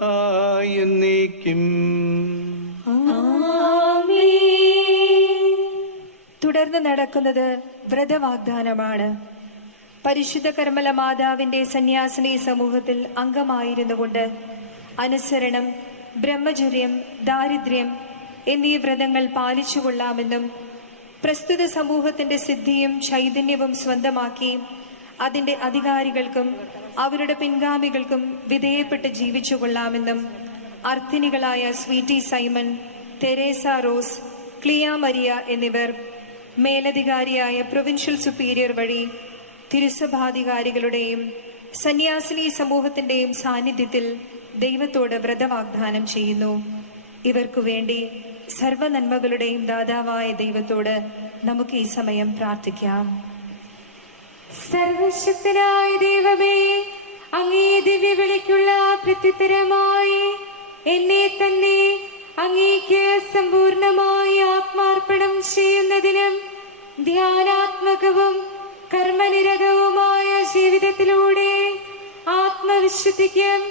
എന്നേക്കും. തുടർന്ന് നടക്കുന്നത് വ്രതവാഗ്ദാനമാണ്. പരിശുദ്ധ കർമ്മല മാതാവിന്റെ സന്യാസിനി സമൂഹത്തിൽ അംഗമായിരുന്നു കൊണ്ട് അനുസരണം, ബ്രഹ്മചര്യം, ദാരിദ്ര്യം എന്നീ വ്രതങ്ങൾ പാലിച്ചുകൊള്ളാമെന്നും പ്രസ്തുത സമൂഹത്തിന്റെ സിദ്ധിയും ചൈതന്യവും സ്വന്തമാക്കി അതിന്റെ അധികാരികൾക്കും അവരുടെ പിൻഗാമികൾക്കും വിധേയപ്പെട്ട് ജീവിച്ചു കൊള്ളാമെന്നും അർത്ഥിനികളായ Sweety Simon, Teresa Rose, Clea Maria എന്നിവർ മേലധികാരിയായ പ്രൊവിൻഷ്യൽ സുപ്പീരിയർ വഴി തിരുസഭാധികാരികളുടെയും സന്യാസിനി സമൂഹത്തിന്റെയും സാന്നിധ്യത്തിൽ ദൈവത്തോട് വ്രതവാഗ്ദാനം ചെയ്യുന്നു. ഇവർക്കു വേണ്ടി സർവനന്മകളുടെയും ദാതാവായ ദൈവത്തോട് നമുക്ക് ഈ സമയം പ്രാർത്ഥിക്കാം. സർവശക്തനായ ദൈവമേ, അങ്ങേ ദിവ്യവിളിക്കുള്ള പ്രത്യുത്തരമായി എന്നെ തന്നെ അങ്ങേക്ക് സമ്പൂർണമായി ആത്മാർപ്പണം ചെയ്യുന്നതിനും ധ്യാനാത്മകവും കർമ്മനിരതവുമായ ജീവിതത്തിലൂടെ ആത്മവിശുദ്ധിക്കും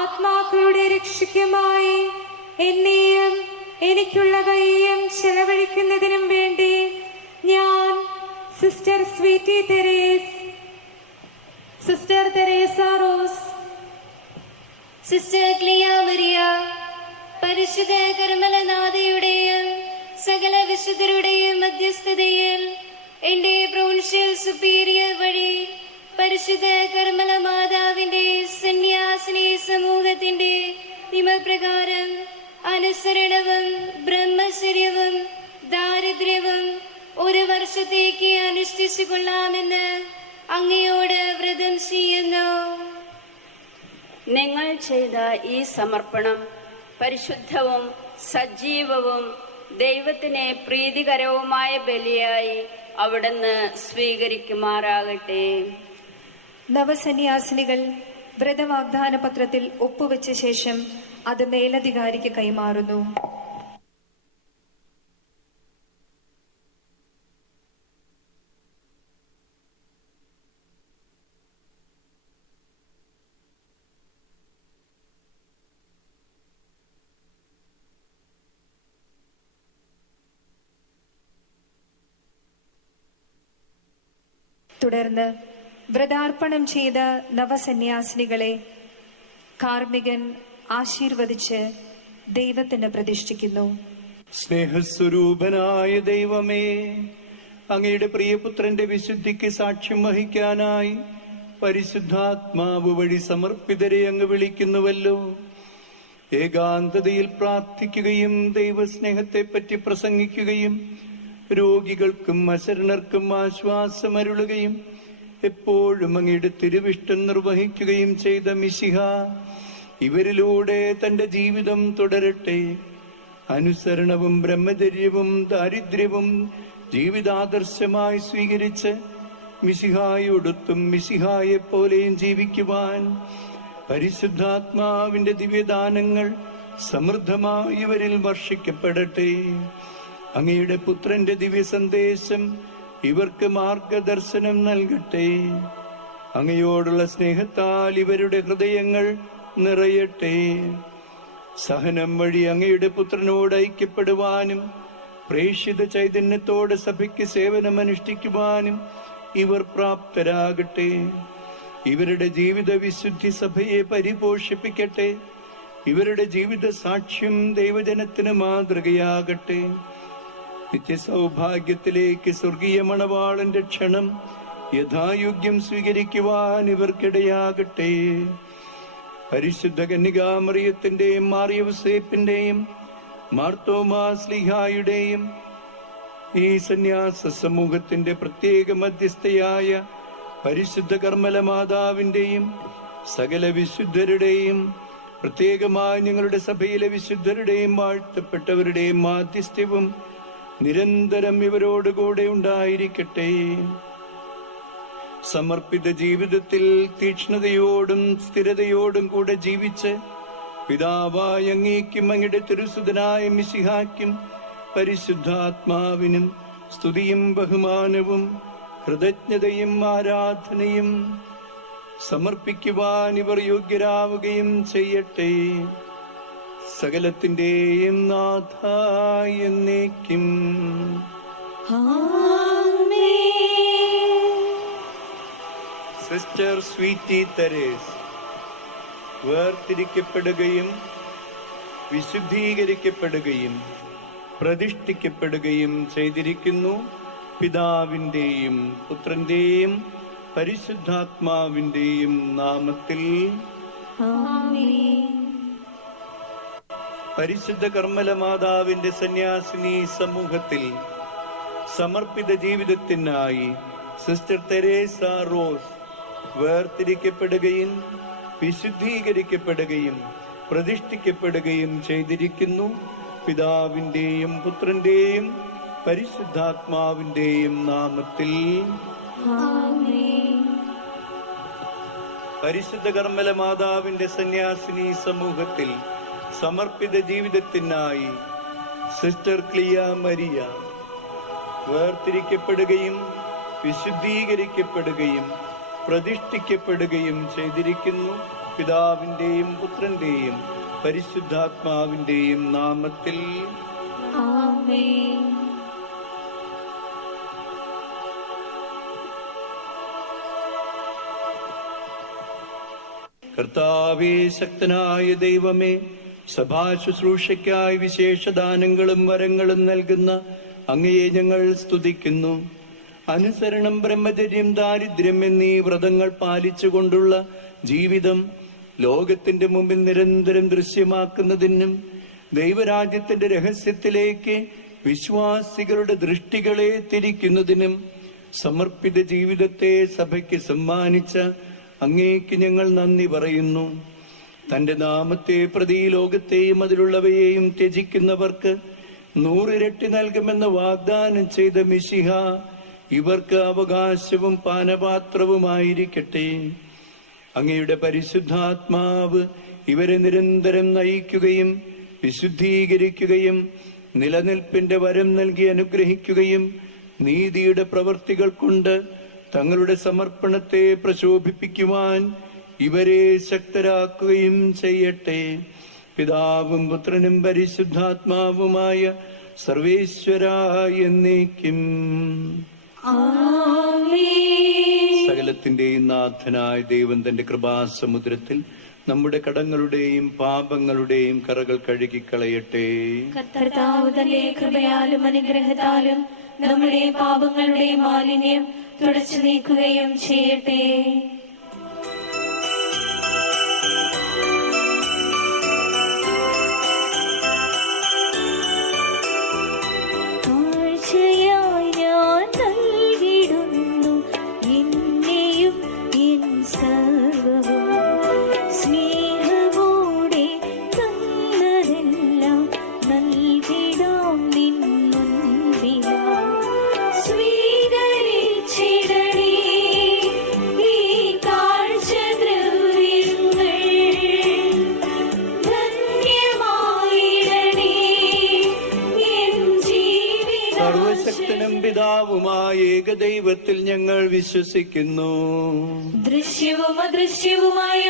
ആത്മാക്കളുടെ രക്ഷയ്ക്കുമായി എന്നെയും എനിക്കുള്ളവയെയും ചെലവഴിക്കുന്നതിനും വേണ്ടി ഞാൻ sister Sweety Teresa, sister Teresa Rose, sister Clea Maria, പരിശുദ്ധ കർമ്മലനാഥയുടെയും സകല വിശുദ്ധരുടെയും മധ്യസ്ഥതയിൽ എന്റെ പ്രൊവിൻഷ്യൽ സുപ്പീരിയർ വഴി പരിശുദ്ധ കർമ്മല മാതാവിന്റെ സന്യാസിനി സമൂഹത്തിന്റെ നിയമപ്രകാരം അനുസരണവും ബ്രഹ്മചര്യവും ദാരിദ്ര്യവും 1 വർഷത്തേക്ക് അനുഷ്ഠിച്ചു കൊള്ളാമെന്ന് അങ്ങയോട് വ്രതം ചെയ്യുന്നു. നിങ്ങൾ ചെയ്ത ഈ സമർപ്പണം പരിശുദ്ധവും സജീവവും ദൈവത്തിന് പ്രീതികരവുമായ ബലിയായി അവിടുന്ന് സ്വീകരിക്കുമാറാകട്ടെ. നവസന്യാസിനികൾ വ്രതവാഗ്ദാന പത്രത്തിൽ ഒപ്പുവെച്ച ശേഷം അത് മേലധികാരിക്ക് കൈമാറുന്നു. തുടർന്ന് വ്രതാർപ്പണം ചെയ്ത നവസന്യാസിനികളെ കാർമികൻ ആശീർവദിച്ച് ദൈവത്തിന് പ്രതിഷ്ഠിക്കുന്നു. സ്നേഹസ്വരൂപനായ ദൈവമേ, അങ്ങയുടെ പ്രിയപുത്രന്റെ വിശുദ്ധിക്ക് സാക്ഷ്യം വഹിക്കാനായി പരിശുദ്ധാത്മാവ് വഴി സമർപ്പിതരെ അങ്ങ് വിളിക്കുന്നുവല്ലോ. ഏകാന്തതയിൽ പ്രാർത്ഥിക്കുകയും ദൈവസ്നേഹത്തെ പറ്റി പ്രസംഗിക്കുകയും രോഗികൾക്കും അശരണർക്കും ആശ്വാസമരുളുകയും എപ്പോഴും അങ്ങയുടെ തിരുവിഷ്ടം നിർവഹിക്കുകയും ചെയ്ത മിശിഹ ഇവരിലൂടെ തന്റെ ജീവിതം തുടരട്ടെ. അനുസരണവും ബ്രഹ്മചര്യവും ദാരിദ്ര്യവും ജീവിതാദർശമായി സ്വീകരിച്ച് മിശിഹായോടൊത്തും മിശിഹായെ പോലെയും ജീവിക്കുവാൻ പരിശുദ്ധാത്മാവിന്റെ ദിവ്യദാനങ്ങൾ സമൃദ്ധമായി ഇവരിൽ വർഷിക്കപ്പെടട്ടെ. അങ്ങയുടെ പുത്രന്റെ ദിവ്യ സന്ദേശം ഇവർക്ക് മാർഗദർശനം നൽകട്ടെ. അങ്ങയോടുള്ള സ്നേഹത്താൽ ഇവരുടെ ഹൃദയങ്ങൾ നിറയട്ടെ. സഹനം വഴി അങ്ങയുടെ പുത്രനോട് ഐക്യപ്പെടുവാനും പ്രേക്ഷിത ചൈതന്യത്തോടെ സഭയ്ക്ക് സേവനമനുഷ്ഠിക്കുവാനും ഇവർ പ്രാപ്തരാകട്ടെ. ഇവരുടെ ജീവിത വിശുദ്ധി സഭയെ പരിപോഷിപ്പിക്കട്ടെ. ഇവരുടെ ജീവിത സാക്ഷ്യം ദൈവജനത്തിന് മാതൃകയാകട്ടെ. നിത്യസൗഭാഗ്യത്തിലേക്ക് സ്വർഗീയ മണവാളന്റെ ക്ഷണം യഥായോഗ്യം സ്വീകരിക്കുവാൻ ഇവർക്കിടയാകട്ടെ. പരിശുദ്ധ കന്യകാമറിയത്തിന്റെയും മാർയവസേപ്പിന്റെയും മാർത്തോമാസ്ലിഹായുടെയും ഈ സന്യാസ സമൂഹത്തിന്റെ പ്രത്യേക മധ്യസ്ഥയായ പരിശുദ്ധ കർമ്മല മാതാവിന്റെയും സകല വിശുദ്ധരുടെയും പ്രത്യേകമായി ഞങ്ങളുടെ സഭയിലെ വിശുദ്ധരുടെയും വാഴ്ത്തപ്പെട്ടവരുടെയും മാധ്യസ്ഥ്യവും നിരന്തരം ഇവരോടുകൂടെ ഉണ്ടായിരിക്കട്ടെ. സമർപ്പിത ജീവിതത്തിൽ തീക്ഷ്ണതയോടും സ്ഥിരതയോടും കൂടെ ജീവിച്ച് പിതാവായ അങ്ങേക്കും അങ്ങയുടെ തിരുസുതനായ മിശിഹായ്ക്കും പരിശുദ്ധാത്മാവിനും സ്തുതിയും ബഹുമാനവും കൃതജ്ഞതയും ആരാധനയും സമർപ്പിക്കുവാൻ ഇവർ യോഗ്യരാവുകയും ചെയ്യട്ടെ. സകലത്തിന്റെയും നാഥ എന്നേക്കും. സിസ്റ്റർ സ്വീറ്റി തെരേസ് വേർതിരിക്കപ്പെടുകയും വിശുദ്ധീകരിക്കപ്പെടുകയും പ്രതിഷ്ഠിക്കപ്പെടുകയും ചെയ്തിരിക്കുന്നു. പിതാവിന്റെയും പുത്രന്റെയും പരിശുദ്ധാത്മാവിന്റെയും നാമത്തിൽ. പരിശുദ്ധ കർമ്മല മാതാവിന്റെ സന്യാസിനി സമൂഹത്തിൽ സമർപ്പിത ജീവിതത്തിനായി സിസ്റ്റർ തെരേസ റോസ് വേർതിരിക്കപ്പെടുകയും വിശുദ്ധീകരിക്കപ്പെടുകയും പ്രതിഷ്ഠിക്കപ്പെടുകയും ചെയ്തിരിക്കുന്നു. പിതാവിന്റെയും പുത്രന്റെയും പരിശുദ്ധാത്മാവിന്റെയും നാമത്തിൽ. പരിശുദ്ധ കർമ്മല മാതാവിന്റെ സന്യാസിനി സമൂഹത്തിൽ സമർപ്പിത ജീവിതത്തിനായി സിസ്റ്റർ ക്ലിയ മരിയ വേർതിരിക്കപ്പെടുകയും വിശുദ്ധീകരിക്കപ്പെടുകയും പ്രതിഷ്ഠിക്കപ്പെടുകയും ചെയ്തിരിക്കുന്നു. പിതാവിന്റെയും പുത്രന്റെയും പരിശുദ്ധാത്മാവിന്റെയും നാമത്തിൽ. കർത്താവേ, ശക്തനായ ദൈവമേ, സഭാ ശുശ്രൂഷയ്ക്കായി വിശേഷദാനങ്ങളും വരങ്ങളും നൽകുന്ന അങ്ങയെ ഞങ്ങൾ സ്തുതിക്കുന്നു. അനുസരണം, ബ്രഹ്മചര്യം, ദാരിദ്ര്യം എന്നീ വ്രതങ്ങൾ പാലിച്ചുകൊണ്ടുള്ള ജീവിതം ലോകത്തിന്റെ മുമ്പിൽ നിരന്തരം ദൃശ്യമാക്കുന്നതിനും ദൈവരാജ്യത്തിന്റെ രഹസ്യത്തിലേക്ക് വിശ്വാസികളുടെ ദൃഷ്ടികളെ തിരിക്കുന്നതിനും സമർപ്പിത ജീവിതത്തെ സഭയ്ക്ക് സമ്മാനിച്ച അങ്ങേക്ക് ഞങ്ങൾ നന്ദി പറയുന്നു. തന്റെ നാമത്തെ പ്രതി ലോകത്തെയും അതിലുള്ളവയെയും ത്യജിക്കുന്നവർക്ക് 100 ഇരട്ടി നൽകുമെന്ന് വാഗ്ദാനം ചെയ്ത മിശിഹ ഇവർക്ക് അവകാശവും പാനപാത്രവുമായിരിക്കട്ടെ. അങ്ങയുടെ പരിശുദ്ധാത്മാവ് ഇവരെ നിരന്തരം നയിക്കുകയും വിശുദ്ധീകരിക്കുകയും നിലനിൽപ്പിന്റെ വരം നൽകി അനുഗ്രഹിക്കുകയും നീതിയുടെ പ്രവൃത്തികൾ കൊണ്ട് തങ്ങളുടെ സമർപ്പണത്തെ പ്രശോഭിപ്പിക്കുവാൻ ഇവരെ ശക്തരാക്കുകയും ചെയ്യട്ടെ. പിതാവും പുത്രനും പരിശുദ്ധാത്മാവുമായ സർവേശ്വരായ എന്നേക്കും. ആമേൻ. സകലത്തിന്റെയും നാഥനായ ദൈവം തന്റെ കൃപാസമുദ്രത്തിൽ നമ്മുടെ കടങ്ങളുടെയും പാപങ്ങളുടെയും കറകൾ കഴുകിക്കളയട്ടെ. കർത്താവ് തന്റെ കൃപയാലും അനുഗ്രഹത്താലും നമ്മുടെ പാപങ്ങളുടെ മാലിന്യം തുടച്ചു നീക്കുകയും ചെയ്യട്ടെ. താഴ്ചയായി ഞാൻ നൽകിടുന്നു എന്നെയും എൻ സർവ്വവും. സ്നേഹമോടെ തന്നതെല്ലാം നൽകിടാം നിൻ മുൻപിലായി. സ്വീകരിച്ചിടണേ ഈ കാഴ്ചദ്രവ്യങ്ങൾ. ധന്യമായിടണേ എൻ ജീവിതം. സർവശക്തനും പിതാവുമായ ഏകദൈവത്തിൽ ഞങ്ങൾ വിശ്വസിക്കുന്നു. ദൃശ്യവും അദൃശ്യവുമായ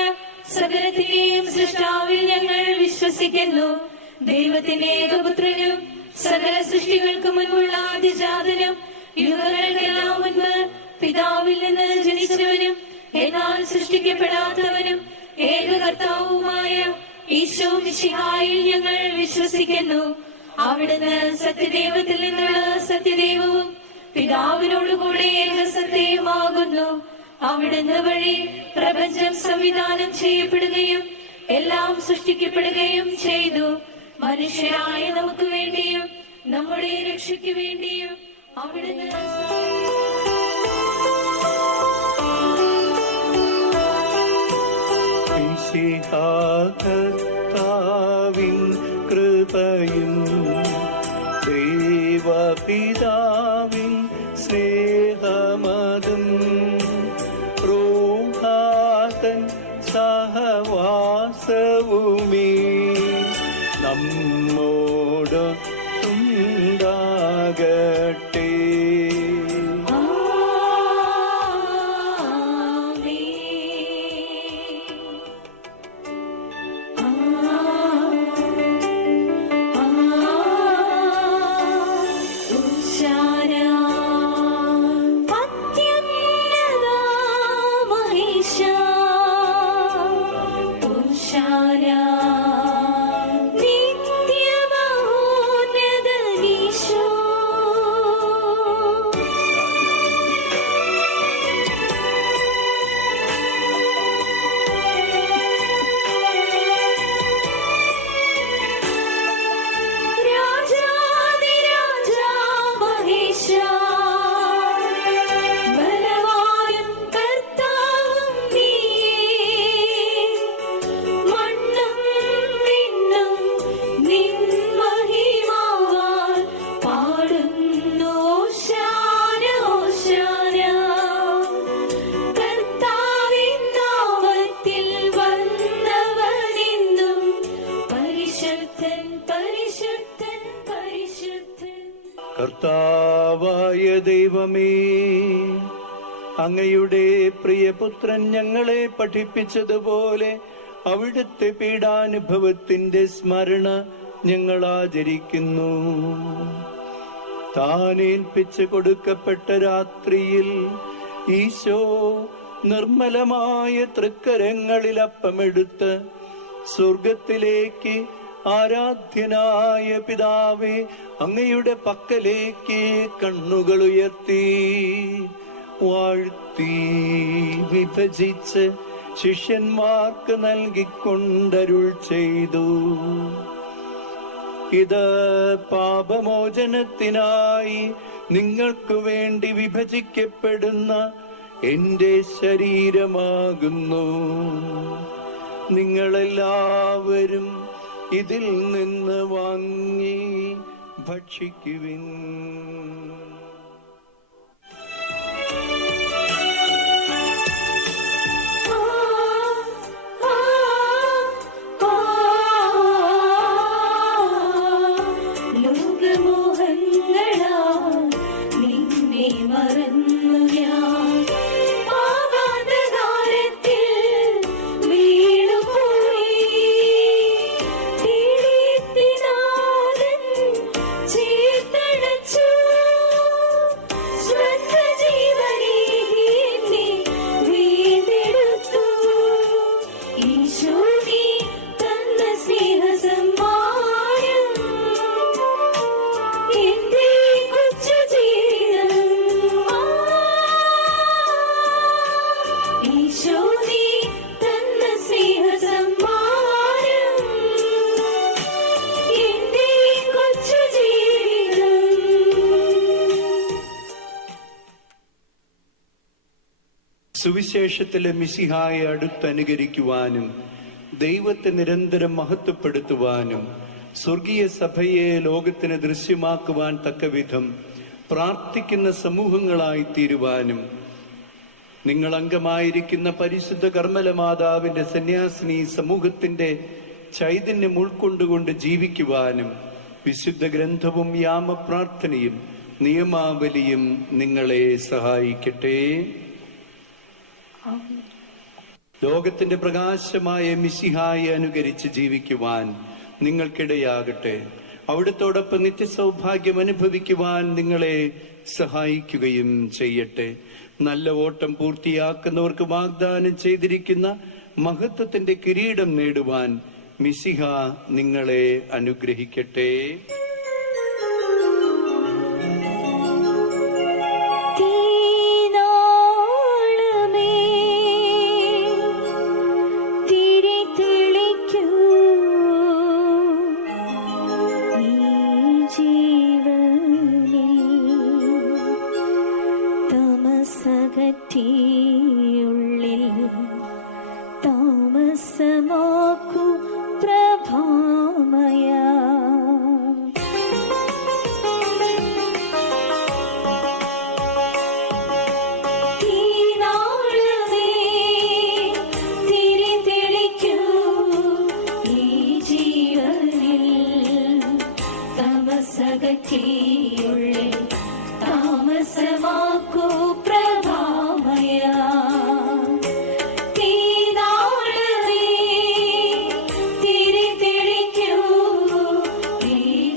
സകലത്തിന്റെയും സൃഷ്ടാവിൽ ഞങ്ങൾ വിശ്വസിക്കുന്നു. ദൈവത്തിന്റെ ഏകപുത്രനും സകല സൃഷ്ടികൾക്ക് മുൻപുള്ള ആദിജാതനും യുഗങ്ങൾക്കെല്ലാം മുൻപ് പിതാവിൽ നിന്ന് ജനിച്ചവനും എന്നാൽ സൃഷ്ടിക്കപ്പെടാത്തവനും ഏകകർത്താവുമായ ഈശോ മിശിഹായിൽ ഞങ്ങൾ വിശ്വസിക്കുന്നു. അവിടുന്ന് സത്യദൈവത്തിൽ നിന്നുള്ള സത്യദൈവവും പിതാവിനോടുകൂടെ ഏകസത്യമാകുന്നു. അവിടുന്ന് വഴി പ്രപഞ്ചം സംവിധാനം ചെയ്യപ്പെടുകയും എല്ലാം സൃഷ്ടിക്കപ്പെടുകയും ചെയ്തു. മനുഷ്യരായ നമുക്ക് വേണ്ടിയും നമ്മുടെ രക്ഷയ്ക്ക് വേണ്ടിയും അവിടുന്ന് കർത്താവിൻ കൃപയും ദൈവപിതാവിൻ സ്നേഹമതും റൂഹാതൻ സഹവാസവുമേ നമ്മോടൊത്തുണ്ടാകട്ടെ. കർത്താവായ ദൈവമേ, അങ്ങയുടെ പ്രിയപുത്രൻ ഞങ്ങളെ പഠിപ്പിച്ചതുപോലെ അവിടുത്തെ പീഡാനുഭവത്തിന്റെ സ്മരണ ഞങ്ങൾ ആചരിക്കുന്നു. താനേൽപ്പിച്ച് കൊടുക്കപ്പെട്ട രാത്രിയിൽ ഈശോ നിർമ്മലമായ തൃക്കരങ്ങളിൽ അപ്പമെടുത്ത് സ്വർഗത്തിലേക്ക് ആരാധ്യനായ പിതാവേ അങ്ങയുടെ പക്കലേക്ക് കണ്ണുകൾ ഉയർത്തി വാഴ്ത്തി വിഭജിച്ച് ശിഷ്യന്മാർക്ക് നൽകിക്കൊണ്ടരുൾ ചെയ്തു. ഇത് പാപമോചനത്തിനായി നിങ്ങൾക്ക് വേണ്ടി വിഭജിക്കപ്പെടുന്ന എന്റെ ശരീരമാകുന്നു. നിങ്ങളെല്ലാവരും ഇതിൽ നിന്ന് വാങ്ങി ഭക്ഷിക്കുവിൻ. നിന്നെ മറന്നു ഞാൻ പാപാന്തകാരത്തിൽ വീണുപോയി. ചേർത്തടച്ചു സുവിശേഷത്തിലെ മിശിഹായെ അടുത്തനുകരിക്കുവാനും ദൈവത്തെ നിരന്തരം മഹത്വപ്പെടുത്തുവാനും സ്വർഗീയ സഭയെ ലോകത്തിന് ദൃശ്യമാക്കുവാൻ തക്കവിധം പ്രാർത്ഥിക്കുന്ന സമൂഹങ്ങളായി തീരുവാനും നിങ്ങൾ അംഗമായിരിക്കുന്ന പരിശുദ്ധ കർമ്മല മാതാവിന്റെ സന്യാസിനി സമൂഹത്തിന്റെ ചൈതന്യം ഉൾക്കൊണ്ടുകൊണ്ട് ജീവിക്കുവാനും വിശുദ്ധ ഗ്രന്ഥവും യാമപ്രാർത്ഥനയും നിയമാവലിയും നിങ്ങളെ സഹായിക്കട്ടെ. ലോകത്തിന്റെ പ്രകാശമായ മിശിഹായെ അനുകരിച്ച് ജീവിക്കുവാൻ നിങ്ങൾക്കിടയാകട്ടെ. അവിടുത്തോടൊപ്പം നിത്യസൗഭാഗ്യം അനുഭവിക്കുവാൻ നിങ്ങളെ സഹായിക്കുകയും ചെയ്യട്ടെ. നല്ല ഓട്ടം പൂർത്തിയാക്കുന്നവർക്ക് വാഗ്ദാനം ചെയ്തിരിക്കുന്ന മഹത്വത്തിന്റെ കിരീടം നേടുവാൻ മിശിഹ നിങ്ങളെ അനുഗ്രഹിക്കട്ടെ. താമസമാക്കു പ്രഭാമയ. തീനാളമേ തിരി തെളിക്കൂ ഈ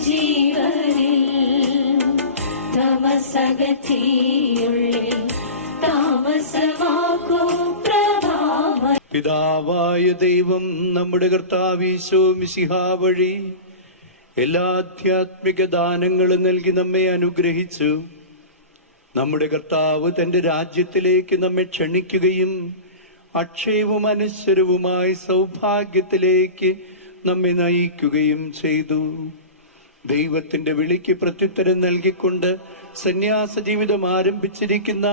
ജീവനിൽ തമസകറ്റിയുള്ളിൽ താമസമാക്കൂ പ്രഭാമയ. പിതാവായ ദൈവം നമ്മുടെ കർത്താവീശോ മിശിഹാ വഴി എല്ലാ ആധ്യാത്മിക ദാനങ്ങളും നൽകി നമ്മെ അനുഗ്രഹിച്ചു. നമ്മുടെ കർത്താവ് തന്റെ രാജ്യത്തിലേക്ക് നമ്മെ ക്ഷണിക്കുകയും അക്ഷയവും അനശ്വരവുമായ സൗഭാഗ്യത്തിലേക്ക് നമ്മെ നയിക്കുകയും ചെയ്തു. ദൈവത്തിന്റെ വിളിക്ക് പ്രത്യുത്തരം നൽകിക്കൊണ്ട് സന്യാസ ജീവിതം ആരംഭിച്ചിരിക്കുന്ന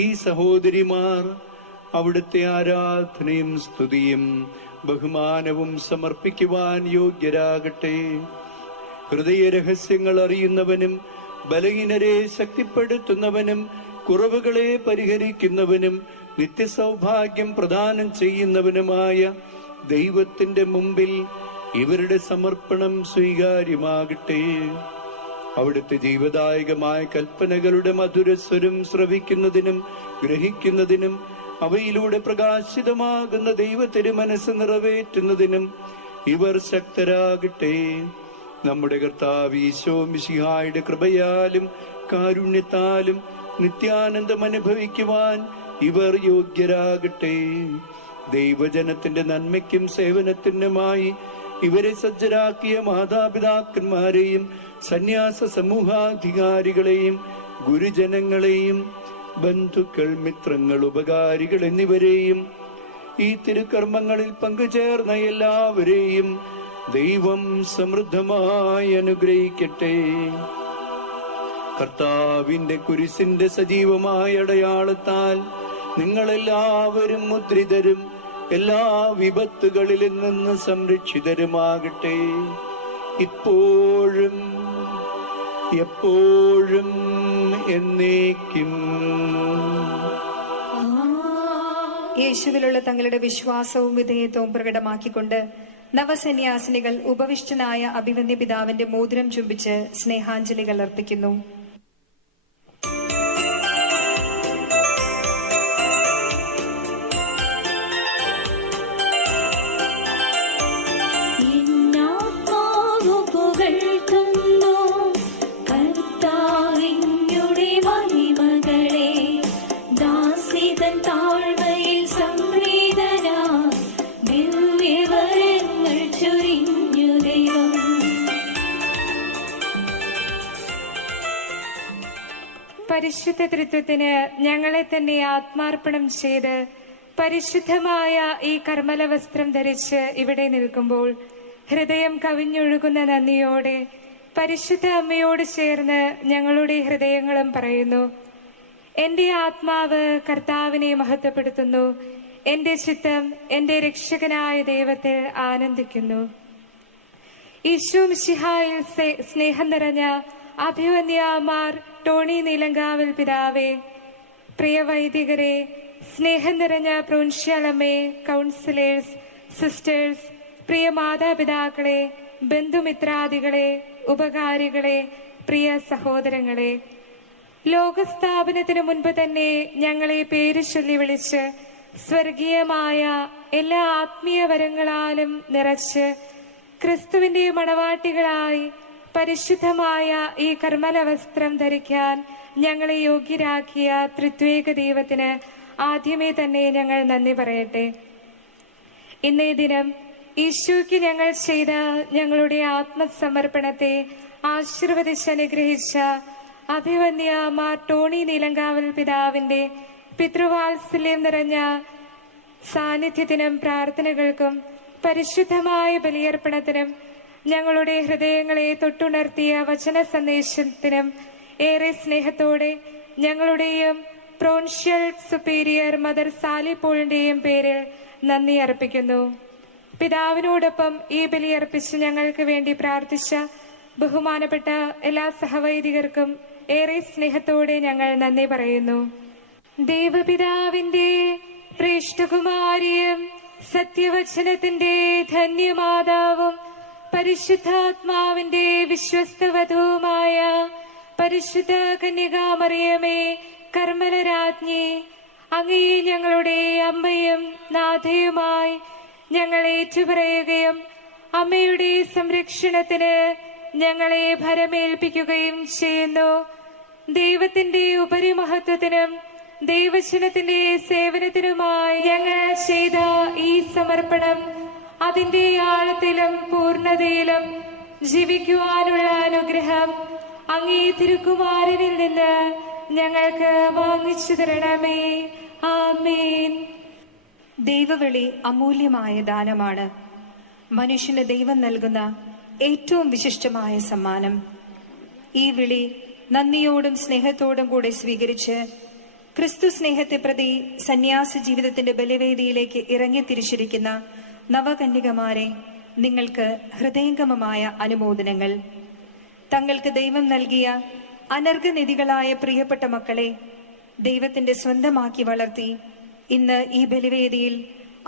ഈ സഹോദരിമാർ അവിടുത്തെ ആരാധനയും സ്തുതിയും ബഹുമാനവും സമർപ്പിക്കുവാൻ യോഗ്യരാകട്ടെ. ഹൃദയ രഹസ്യങ്ങൾ അറിയുന്നവനും ബലഹീനരെ ശക്തിപ്പെടുത്തുന്നവനും കുറവുകളെ പരിഹരിക്കുന്നവനും നിത്യസൗഭാഗ്യം പ്രദാനം ചെയ്യുന്നവനുമായ ദൈവത്തിന്റെ മുമ്പിൽ ഇവരുടെ സമർപ്പണം സ്വീകാര്യമാകട്ടെ. അവിടുത്തെ ജീവദായകമായ കൽപ്പനകളുടെ മധുരസ്വരം ശ്രവിക്കുന്നതിനും ഗ്രഹിക്കുന്നതിനും അവയിലൂടെ പ്രകാശിതമാകുന്ന ദൈവത്തിന്റെ മനസ്സ് നിറവേറ്റുന്നതിനും ഇവർ ശക്തരാകട്ടെ. നമ്മുടെ കർത്താവ് ഈശോ മിശിഹായുടെ കൃപയാലും കാരുണ്യത്താലും നിത്യാനന്ദം അനുഭവിക്കുവാൻ ഇവർ യോഗ്യരാകട്ടെ. ദൈവജനത്തിന്റെ നന്മയ്ക്കും സേവനത്തിനുമായി ഇവരെ സജ്ജരാക്കിയ മാതാപിതാക്കന്മാരെയും സന്യാസ സമൂഹാധികാരികളെയും ഗുരുജനങ്ങളെയും ബന്ധുക്കൾ, മിത്രങ്ങൾ, ഉപകാരികൾ എന്നിവരെയും ഈ തിരുക്കർമ്മങ്ങളിൽ പങ്കുചേർന്ന എല്ലാവരെയും ദൈവം സമൃദ്ധമായി അനുഗ്രഹിക്കട്ടെ. കർത്താവിന്റെ കുരിശിന്റെ സജീവമായ അടയാളത്താൽ നിങ്ങളെല്ലാവരും മുദ്രിതരും എല്ലാ വിപത്തുകളിൽ നിന്ന് സംരക്ഷിതരുമാകട്ടെ. ഇപ്പോഴും എപ്പോഴും എന്നേക്കും. യേശുവിലുള്ള തങ്ങളുടെ വിശ്വാസവും വിധേയത്വവും പ്രകടമാക്കിക്കൊണ്ട് നവസന്യാസിനികൾ ഉപവിഷ്ടനായ അഭിവന്ദ്യ പിതാവിന്റെ മോതിരം ചുംബിച്ച് സ്നേഹാഞ്ജലികൾ അർപ്പിക്കുന്നു. പരിശുദ്ധ തൃത്വത്തിന് ഞങ്ങളെ തന്നെ ആത്മാർപ്പണം ചെയ്ത് പരിശുദ്ധമായ ഈ കർമ്മല വസ്ത്രം ധരിച്ച് ഇവിടെ നിൽക്കുമ്പോൾ ഹൃദയം കവിഞ്ഞൊഴുകുന്ന നന്ദിയോടെ പരിശുദ്ധ അമ്മയോട് ചേർന്ന് ഞങ്ങളുടെ ഹൃദയങ്ങളും പറയുന്നു: എന്റെ ആത്മാവ് കർത്താവിനെ മഹത്വപ്പെടുത്തുന്നു. എന്റെ ചിത്തം എന്റെ രക്ഷകനായ ദൈവത്തിൽ ആനന്ദിക്കുന്നു. ഈശോ മിശിഹായിൽ സ്നേഹം നിറഞ്ഞ അഭിവന്യമാർ ടോണി നീലങ്കാവിൽ പിതാവേ, പ്രിയ വൈദികരെ, സ്നേഹം നിറഞ്ഞ പ്രൊൻഷ്യാലമ്മേ, കൗൺസിലേഴ്സ്, സിസ്റ്റേഴ്സ്, പ്രിയ മാതാപിതാക്കളെ, ബന്ധുമിത്രാദികളെ, ഉപകാരികളെ, പ്രിയ സഹോദരങ്ങളെ, ലോകസ്ഥാപനത്തിന് മുൻപ് തന്നെ ഞങ്ങളെ പേര് ചൊല്ലി വിളിച്ച് സ്വർഗീയമായ എല്ലാ ആത്മീയ വരങ്ങളാലും നിറച്ച് ക്രിസ്തുവിന്റെ മണവാട്ടികളായി പരിശുദ്ധമായ ഈ കർമ്മല വസ്ത്രം ധരിക്കാൻ ഞങ്ങളെ യോഗ്യരാക്കിയ ത്രിത്വേക ദൈവത്തിന് ആദ്യമേ തന്നെ ഞങ്ങൾ നന്ദി പറയട്ടെ. ഇന്നേ ദിനം ഈശോയ്ക്ക് ഞങ്ങൾ ചെയ്ത ഞങ്ങളുടെ ആത്മസമർപ്പണത്തെ ആശീർവദിച്ച് അനുഗ്രഹിച്ച അഭിവന്യ മാർ ടോണി നീലങ്കാവൽ പിതാവിന്റെ പിതൃവാത്സല്യം നിറഞ്ഞ സാന്നിധ്യത്തിനും പ്രാർത്ഥനകൾക്കും പരിശുദ്ധമായ ബലിയർപ്പണത്തിനും ഞങ്ങളുടെ ഹൃദയങ്ങളെ തൊട്ടുണർത്തിയ വചന സന്ദേശത്തിനും ഏറെ സ്നേഹത്തോടെ ഞങ്ങളുടെയും പ്രൊൻഷ്യൽ സുപ്പീരിയർ മദർ സാലി പോളിന്റെയും പേരിൽ നന്ദി അർപ്പിക്കുന്നു. പിതാവിനോടൊപ്പം ഈ ബലിയർപ്പിച്ച് ഞങ്ങൾക്ക് വേണ്ടി പ്രാർത്ഥിച്ച ബഹുമാനപ്പെട്ട എല്ലാ സഹവൈദികർക്കും ഏറെ സ്നേഹത്തോടെ ഞങ്ങൾ നന്ദി പറയുന്നു. ദൈവപിതാവിന്റെ ശ്രേഷ്ഠകുമാരിയും സത്യവചനത്തിന്റെ ധന്യമാതാവും പരിശുദ്ധാത്മാവിന്റെ വിശ്വസ്തവധുവുമായ പരിശുദ്ധ കന്യകാമറിയമേ, കർമ്മലരാജ്ഞി, അങ്ങയെ ഞങ്ങളുടെ അമ്മയും നാഥയുമായി ഞങ്ങൾ ഏറ്റുപറയുകയും അമ്മയുടെ സംരക്ഷണത്തിന് ഞങ്ങളെ ഭരമേൽപ്പിക്കുകയും ചെയ്യുന്നു. ദൈവത്തിന്റെ ഉപരിമഹത്വത്തിനും ദൈവജനത്തിന്റെ സേവനത്തിനുമായി ഞങ്ങൾ ചെയ്ത ഈ സമർപ്പണം അതിന്റെ ആഴത്തിലും പൂർണ്ണതയിലും ജീവിക്കുവാനുള്ള അനുഗ്രഹം അങ്ങേ തിരുക്കുമാരനിൽ നിന്ന് ഞങ്ങൾക്ക് വാങ്ങിച്ചു തരണമേ. ആമേൻ. ദൈവവിളി അമൂല്യമായ ദാനമാണ്. മനുഷ്യന് ദൈവം നൽകുന്ന ഏറ്റവും വിശിഷ്ടമായ സമ്മാനം. ഈ വിളി നന്ദിയോടും സ്നേഹത്തോടും കൂടെ സ്വീകരിച്ച് ക്രിസ്തു സ്നേഹത്തെ പ്രതി സന്യാസ ജീവിതത്തിന്റെ ബലിവേദിയിലേക്ക് ഇറങ്ങി തിരിച്ചിരിക്കുന്ന നവകന്യകമാരെ, നിങ്ങൾക്ക് ഹൃദയംഗമമായ അനുമോദനങ്ങൾ. തങ്ങൾക്ക് ദൈവം നൽകിയ അനർഘനിധികളായ പ്രിയപ്പെട്ട മക്കളെ ദൈവത്തിന്റെ സ്വന്തമാക്കി വളർത്തി ഇന്ന് ഈ ബലിവേദിയിൽ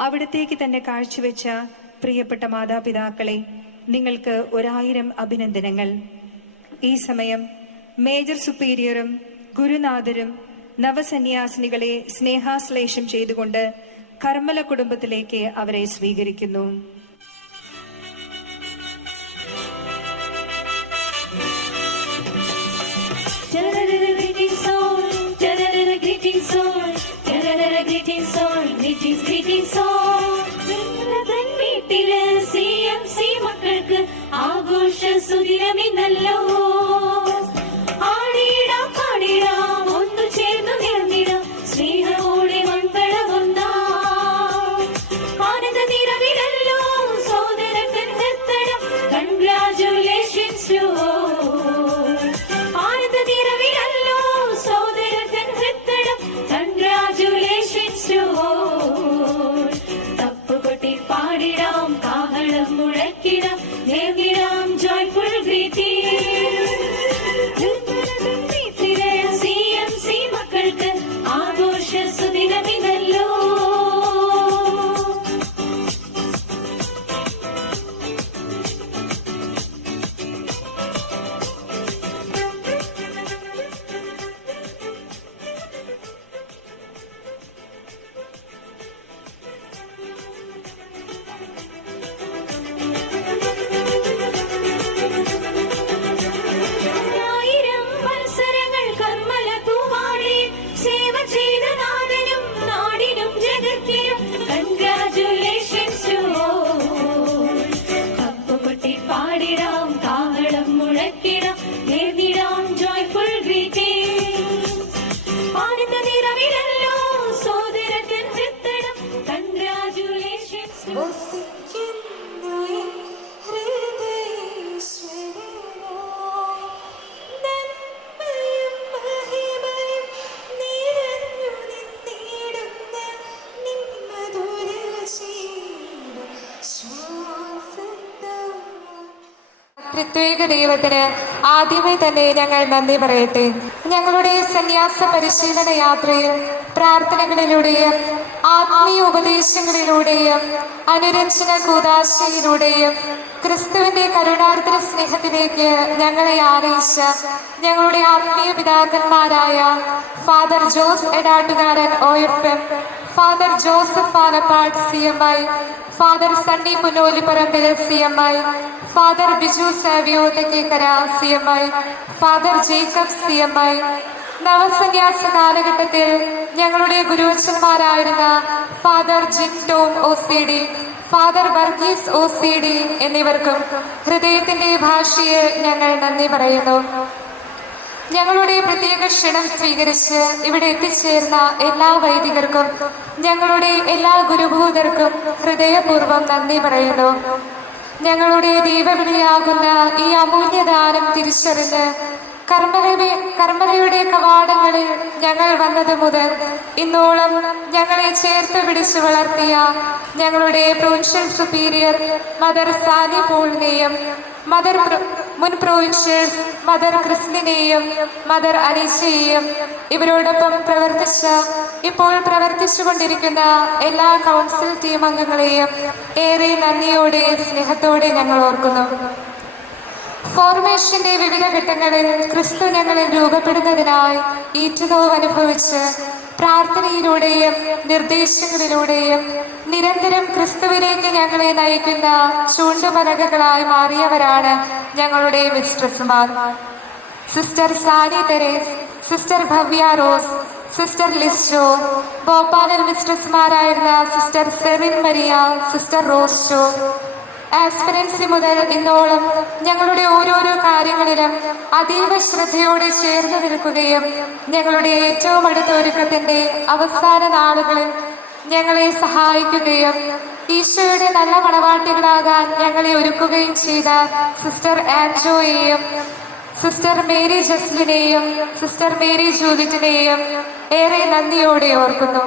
അവിടത്തേക്ക് തന്നെ കാഴ്ചവെച്ച പ്രിയപ്പെട്ട മാതാപിതാക്കളെ, നിങ്ങൾക്ക് 1000 അഭിനന്ദനങ്ങൾ. ഈ സമയം മേജർ സുപ്പീരിയറും ഗുരുനാഥരും നവസന്യാസിനികളെ സ്നേഹാശ്ലേഷം ചെയ്തുകൊണ്ട് കർമ്മല കുടുംബത്തിലേക്ക് അവരെ സ്വീകരിക്കുന്നു. മക്കൾക്ക് ആഘോഷ സുദിനമിന്നല്ലോ. ആടിയിടാം പാടിടാം ഒന്നു ചേർന്നു നേർന്നിടാം സ്നേഹമോടെ മംഗളമൊന്നാം. ആനന്ദ നിറവിലല്ലോ സോദരൻ എത്തണം. Congratulations to all. ആനന്ദ നിറവിലല്ലോ സോദരൻ എത്തണം. Congratulations to all. തപ്പുകൊട്ടി പാടിടാം, കാഹളം മുഴക്കിടാം, നേർന്നിടാം ജോയ്ഫുൾ ഗ്രീറ്റിംഗ്. മക്കൾക്ക് ആഘോഷ സുദിനമിന്നല്ലോ. നീ ത്രിത്വേക ദൈവത്തിന് ആദ്യമേ തന്നെ ഞങ്ങൾ നന്ദി പറയട്ടെ. ഞങ്ങളുടെ സന്യാസ പരിശീലന യാത്രയിൽ പ്രാർത്ഥനകളിലൂടെയും ആത്മീയ ഉപദേശങ്ങളിലൂടെയും അനുരഞ്ജന കൂദാശയിലൂടെയും ക്രിസ്തുവിന്റെ കരുണാർദ്ര സ്നേഹത്തിലേക്ക് ഞങ്ങളെ ആനയിച്ച ഞങ്ങളുടെ ആത്മീയ പിതാക്കന്മാരായ father Jose Edattukaran OFM, father Joseph Palappad CMI, father Sunny Punnolipparambil CMI, father Biju Savio Thekkekara CMI, father Jacob CMI, നവസന്യാസ കാലഘട്ടത്തിൽ ഞങ്ങളുടെ ഗുരുവച്ചന്മാരായിരുന്ന father Jin Tom OCD, father Varghese OCD എന്നിവർക്കും ഹൃദയത്തിന്റെ ഭാഷയിൽ ഞങ്ങൾ നന്ദി പറയുന്നു. ഞങ്ങളുടെ പ്രത്യേക ക്ഷണം സ്വീകരിച്ച് ഇവിടെ എത്തിച്ചേർന്ന എല്ലാ വൈദികർക്കും ഞങ്ങളുടെ എല്ലാ ഗുരുഭൂതർക്കും ഹൃദയപൂർവ്വം നന്ദി പറയുന്നു. ഞങ്ങളുടെ ദൈവവിളിയാകുന്ന ഈ അമൂല്യദാനം തിരിച്ചറിഞ്ഞ് കർമ്മലയുടെ കവാടങ്ങളിൽ ഞങ്ങൾ വന്നത് മുതൽ ഇന്നോളം ഞങ്ങളെ ചേർത്ത് പിടിച്ചു വളർത്തിയ ഞങ്ങളുടെ പ്രൊവിൻഷ്യൽ സുപ്പീരിയർ മദർ സാനി പോളിനെയും മുൻ പ്രൊവിൻഷ്യൽസ് മദർ ക്രിസ്ലിനെയും മദർ അനീച്ചയെയും ഇവരോടൊപ്പം ഇപ്പോൾ പ്രവർത്തിച്ചുകൊണ്ടിരിക്കുന്ന എല്ലാ കൗൺസിൽ ടീം അംഗങ്ങളെയും ഏറെ നന്ദിയോടെ സ്നേഹത്തോടെ ഞങ്ങൾ ഓർക്കുന്നു. ഫോർമേഷന്റെ വിവിധ ഘട്ടങ്ങളിൽ ക്രിസ്തു ഞങ്ങളിൽ രൂപപ്പെടുന്നതിനായി ഈറ്റുനോവ് അനുഭവിച്ച് പ്രാർത്ഥനയിലൂടെയും നിർദ്ദേശങ്ങളിലൂടെയും നിരന്തരം ക്രിസ്തുവിലേക്ക് ഞങ്ങളെ നയിക്കുന്ന ചൂണ്ടുപലകകളായി മാറിയവരാണ് ഞങ്ങളുടെ മിസ്ട്രസ്സുമാർ. Sister Sani Teres, sister Bhavya Rose, sister Listo, ഭോപ്പാലിൽ മിസ്ട്രസ്സുമാരായിരുന്ന sister Serin Maria, sister Rosto. Aspirancy മുതൽ ഇന്നോളം ഞങ്ങളുടെ ഓരോരോ കാര്യങ്ങളിലും അതീവ ശ്രദ്ധയോടെ ചേർന്ന് നിൽക്കുകയും ഞങ്ങളുടെ ഏറ്റവും അടുത്ത ഒരുക്കത്തിന്റെ അവസാന നാളുകളിൽ ഞങ്ങളെ സഹായിക്കുകയും ഈശോയുടെ നല്ല മണവാട്ടികളാകാൻ ഞങ്ങളെ ഒരുക്കുകയും ചെയ്ത സിസ്റ്റർ ആൻജോയെയും സിസ്റ്റർ മേരി ജസ്ലിനെയും സിസ്റ്റർ മേരി ജൂലിറ്റിനെയും ഏറെ നന്ദിയോടെ ഓർക്കുന്നു.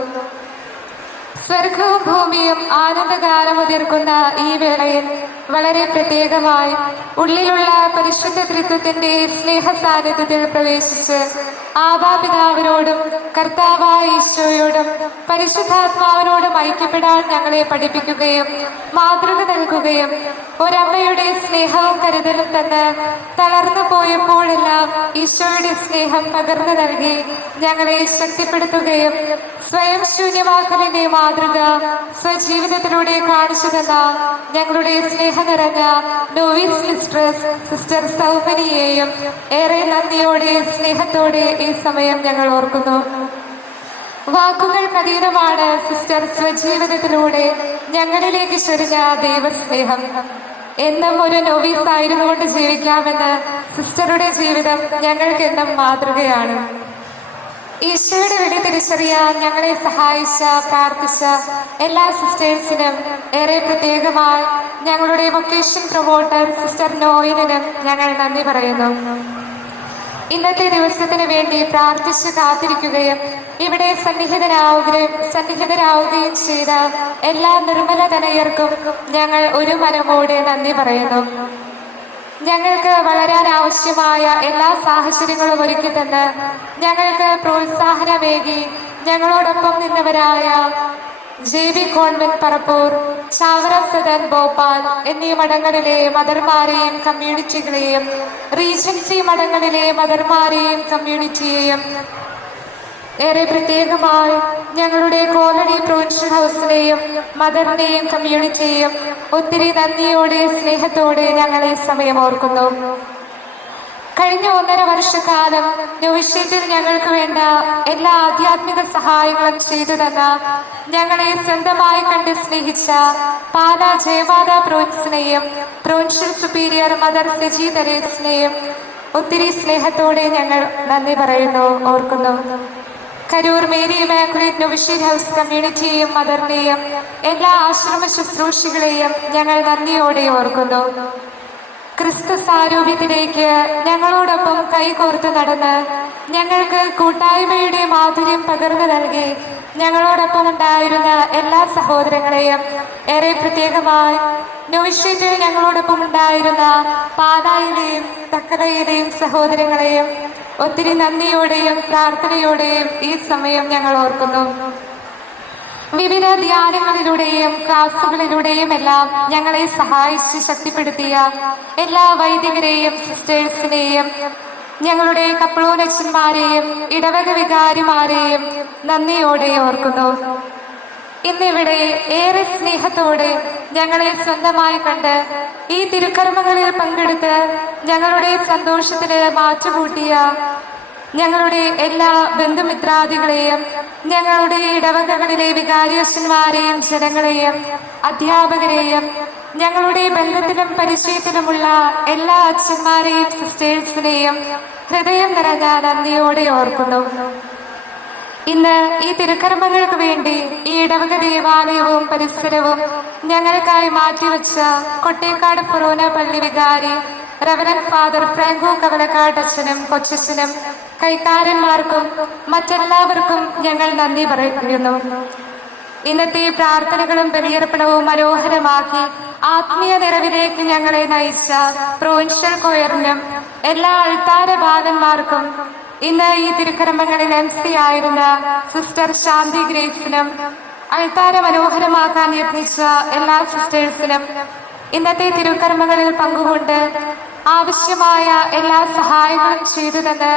സ്വർഗവും ഭൂമിയും ആനന്ദഗാനമുതിർക്കുന്ന ഈ വേളയിൽ വളരെ പ്രത്യേകമായി ഉള്ളിലുള്ള പരിശുദ്ധ ത്രിത്വത്തിന്റെ സ്നേഹ സാന്നിധ്യത്തിൽ പ്രവേശിച്ച് ആബാപിതാവിനോടും കർത്താവായ ഈശോയോടും പരിശുദ്ധാത്മാവിനോടും ഐക്യപ്പെടാൻ ഞങ്ങളെ പഠിപ്പിക്കുകയും മാതൃക നൽകുകയും ഒരമ്മയുടെ സ്നേഹവും കരുതലും തന്ന് തളർന്നു പോയപ്പോഴെല്ലാം ഈശോയുടെ സ്നേഹം പകർന്നു നൽകി ഞങ്ങളെ ശക്തിപ്പെടുത്തുകയും സ്വയം ശൂന്യമാക്കലിന്റെ മാതൃക സ്വജീവിതത്തിലൂടെ കാണിച്ചു തന്ന ഞങ്ങളുടെ സ്നേഹം നിറഞ്ഞ നോവിസ് മിസ്ട്രസ് സിസ്റ്റർ സൗമനിയെയും ഏറെ നന്ദിയോടെ സ്നേഹത്തോടെ ഈ സമയം ഞങ്ങൾ ഓർക്കുന്നു. വാക്കുകൾക്കതീതമാണ് സിസ്റ്റർ സ്വജീവിതത്തിലൂടെ ഞങ്ങളിലേക്ക് ചൊരിഞ്ഞ ദൈവസ്നേഹം. എന്നും ഒരു നോവീസ് ആയിരുന്നുകൊണ്ട് ജീവിക്കാമെന്ന് സിസ്റ്ററുടെ ജീവിതം ഞങ്ങൾക്കെന്നും മാതൃകയാണ്. ഈശോയുടെ വിളി തിരിച്ചറിയാൻ ഞങ്ങളെ സഹായിച്ച പ്രാർത്ഥിച്ച എല്ലാ സിസ്റ്റേഴ്സിനും ഏറെ പ്രത്യേകമായി ഞങ്ങളുടെ വൊക്കേഷൻ പ്രൊമോട്ടർ സിസ്റ്റർ നോയിനും ഞങ്ങൾ നന്ദി പറയുന്നു. ഇന്നത്തെ ദിവസത്തിന് വേണ്ടി പ്രാർത്ഥിച്ച് കാത്തിരിക്കുകയും ഇവിടെ സന്നിഹിതരാവുകയും ചെയ്ത എല്ലാ നിർമ്മല തനയർക്കും ഞങ്ങൾ ഒരു മനമോടെ നന്ദി പറയുന്നു. ഞങ്ങൾക്ക് വളരാൻ ആവശ്യമായ എല്ലാ സാഹചര്യങ്ങളും ഒരുക്കി തന്ന് ഞങ്ങൾക്ക് പ്രോത്സാഹനമേകി ഞങ്ങളോടൊപ്പം നിന്നവരായ JB കോൺവെന്റ് പറപ്പൂർ, ചാവറ സദൻ ഭോപ്പാൽ എന്നീ മഠങ്ങളിലെ മദർമാരെയും കമ്മ്യൂണിറ്റികളെയും, റീജൻസി മഠങ്ങളിലെ മദർമാരെയും കമ്മ്യൂണിറ്റിയെയും, ഏറെ പ്രത്യേകമായി ഞങ്ങളുടെ കോളനി പ്രൊവിൻഷ്യൽ ഹൗസിലെയും മദറിനെയും കമ്മ്യൂണിറ്റിയെയും ഒത്തിരി നന്ദിയോടെ സ്നേഹത്തോടെ ഞങ്ങളെ സമയം ഓർക്കുന്നു. കഴിഞ്ഞ 1.5 വർഷക്കാലം നോവിഷ്യത്തിൽ ഞങ്ങൾക്ക് വേണ്ട എല്ലാ ആധ്യാത്മിക സഹായങ്ങളും ചെയ്തു തന്ന ഞങ്ങളെ സ്വന്തമായി കണ്ട് സ്നേഹിച്ച പാലാ ജയമാതാ പ്രൊവിൻസിനെയും പ്രൊവിൻഷ്യൽ സുപ്പീരിയർ മദർ സെജി തെരേസിനെയും ഒത്തിരി സ്നേഹത്തോടെ ഞങ്ങൾ നന്ദി പറയുന്നു, ഓർക്കുന്നു. Karoor Mary immaculate novitiate house കമ്മ്യൂണിറ്റിയെയും മദറിനെയും എല്ലാ ആശ്രമ ശുശ്രൂഷികളെയും ഞങ്ങൾ നന്ദിയോടെ ഓർക്കുന്നു. ക്രിസ്തു സാരൂപ്യത്തിലേക്ക് ഞങ്ങളോടൊപ്പം കൈകോർത്ത് നടന്ന് ഞങ്ങൾക്ക് കൂട്ടായ്മയുടെ മാധുര്യം പകർന്നു നൽകി ഞങ്ങളോടൊപ്പം ഉണ്ടായിരുന്ന എല്ലാ സഹോദരങ്ങളെയും ഏറെ പ്രത്യേകമായി നൊവിഷ്യേറ്റിൽ ഞങ്ങളോടൊപ്പം ഉണ്ടായിരുന്ന പാലായിലെയും തക്കലയിലെയും സഹോദരങ്ങളെയും ഒത്തിരി നന്ദിയോടെയും പ്രാർത്ഥനയോടെയും ഈ സമയം ഞങ്ങൾ ഓർക്കുന്നു. വിവിധ ധ്യാനങ്ങളിലൂടെയും ക്ലാസുകളിലൂടെയും എല്ലാം ഞങ്ങളെ സഹായിച്ച് ശക്തിപ്പെടുത്തിയ എല്ലാ വൈദികരെയും സിസ്റ്റേഴ്സിനെയും ഞങ്ങളുടെ കപ്പളോനച്ചന്മാരെയും ഇടവക വികാരിമാരെയും നന്ദിയോടെ ഓർക്കുന്നു. ഇന്നിവിടെ ഏറെ സ്നേഹത്തോടെ ഞങ്ങളെ സ്വന്തമായി കണ്ട് ഈ തിരുക്കർമ്മങ്ങളിൽ പങ്കെടുത്ത് ഞങ്ങളുടെ സന്തോഷത്തിന് മാറ്റുകൂട്ടിയ ഞങ്ങളുടെ എല്ലാ ബന്ധുമിത്രാദികളെയും, ഞങ്ങളുടെ ഇടവകകളിലെ വികാരിയച്ഛന്മാരെയും ജനങ്ങളെയും അധ്യാപകരെയും ഞങ്ങളുടെ ബന്ധത്തിലും പരിചയത്തിലുമുള്ള എല്ലാ അച്ഛന്മാരെയും സിസ്റ്റേഴ്സിനെയും ഹൃദയം നിറഞ്ഞ നന്ദിയോടെ ഓർക്കുന്നു. ഇന്ന് ഈ തിരുക്കർമ്മങ്ങൾക്ക് വേണ്ടി ഈ ഇടവക ദേവാലയവും പരിസരവും ഞങ്ങൾക്കായി മാറ്റിവെച്ച കൊട്ടേക്കാട് ഫൊറോന പള്ളി വികാരി റവറന്റ് ഫാദർ ഫ്രാങ്കോ കവലക്കാട് അച്ഛനും കൊച്ചച്ഛനും കൈക്കാരന്മാർക്കും മറ്റെല്ലാവർക്കും ഞങ്ങൾ നന്ദി പറയുന്നു. ഇന്നത്തെ പ്രാർത്ഥനകളും ബലിയർപ്പണവും മനോഹരമാക്കി ആത്മീയ നിറവിലേക്ക് ഞങ്ങളെ നയിച്ച പ്രൊവിൻഷ്യൽ കൊയറിനും എല്ലാ അൾത്താര ബാലന്മാർക്കും ഇന്ന് ഈ തിരുക്കർമ്മങ്ങളിൽ MC ആയിരുന്ന സിസ്റ്റർ ശാന്തി ഗ്രേസിനും അൾത്താര മനോഹരമാക്കാൻ യത്നിച്ച എല്ലാ സിസ്റ്റേഴ്സിനും ഇന്നത്തെ തിരുക്കർമ്മങ്ങളിൽ പങ്കുകൊണ്ട് ആവശ്യമായ എല്ലാ സഹായങ്ങളും ചെയ്തു തന്ന്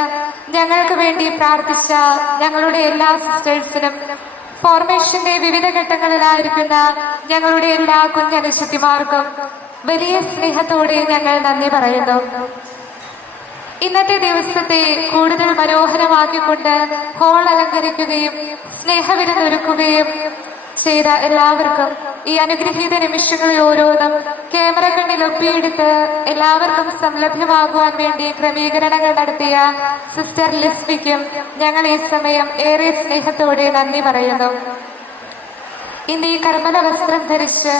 ഞങ്ങൾക്ക് വേണ്ടി പ്രാർത്ഥിച്ച ഞങ്ങളുടെ എല്ലാ സിസ്റ്റേഴ്സിനും ഫോർമേഷന്റെ വിവിധ ഘട്ടങ്ങളിലായിരിക്കുന്ന ഞങ്ങളുടെ എല്ലാ കുഞ്ഞനുശക്തിമാർക്കും വലിയ സ്നേഹത്തോടെ ഞങ്ങൾ നന്ദി പറയുന്നു. ഇന്നത്തെ ദിവസത്തെ കൂടുതൽ മനോഹരമാക്കിക്കൊണ്ട് ഹോൾ അലങ്കരിക്കുകയും സ്നേഹവിരുന്നൊരുക്കുകയും ചെയ്ത എല്ലാവർക്കും ഈ അനുഗ്രഹീത നിമിഷങ്ങളിൽ ഓരോന്നും ക്യാമറ കണ്ണിൽ ഒപ്പിയെടുത്ത് എല്ലാവർക്കും സംലഭ്യമാകുവാൻ വേണ്ടി ക്രമീകരണങ്ങൾ നടത്തിയ സിസ്റ്റർ ലിസ്ബിക്കും ഞങ്ങൾ ഈ സമയം ഏറെ സ്നേഹത്തോടെ നന്ദി പറയുന്നു. ഇന്ന് ഈ കർമ്മല വസ്ത്രം ധരിച്ച്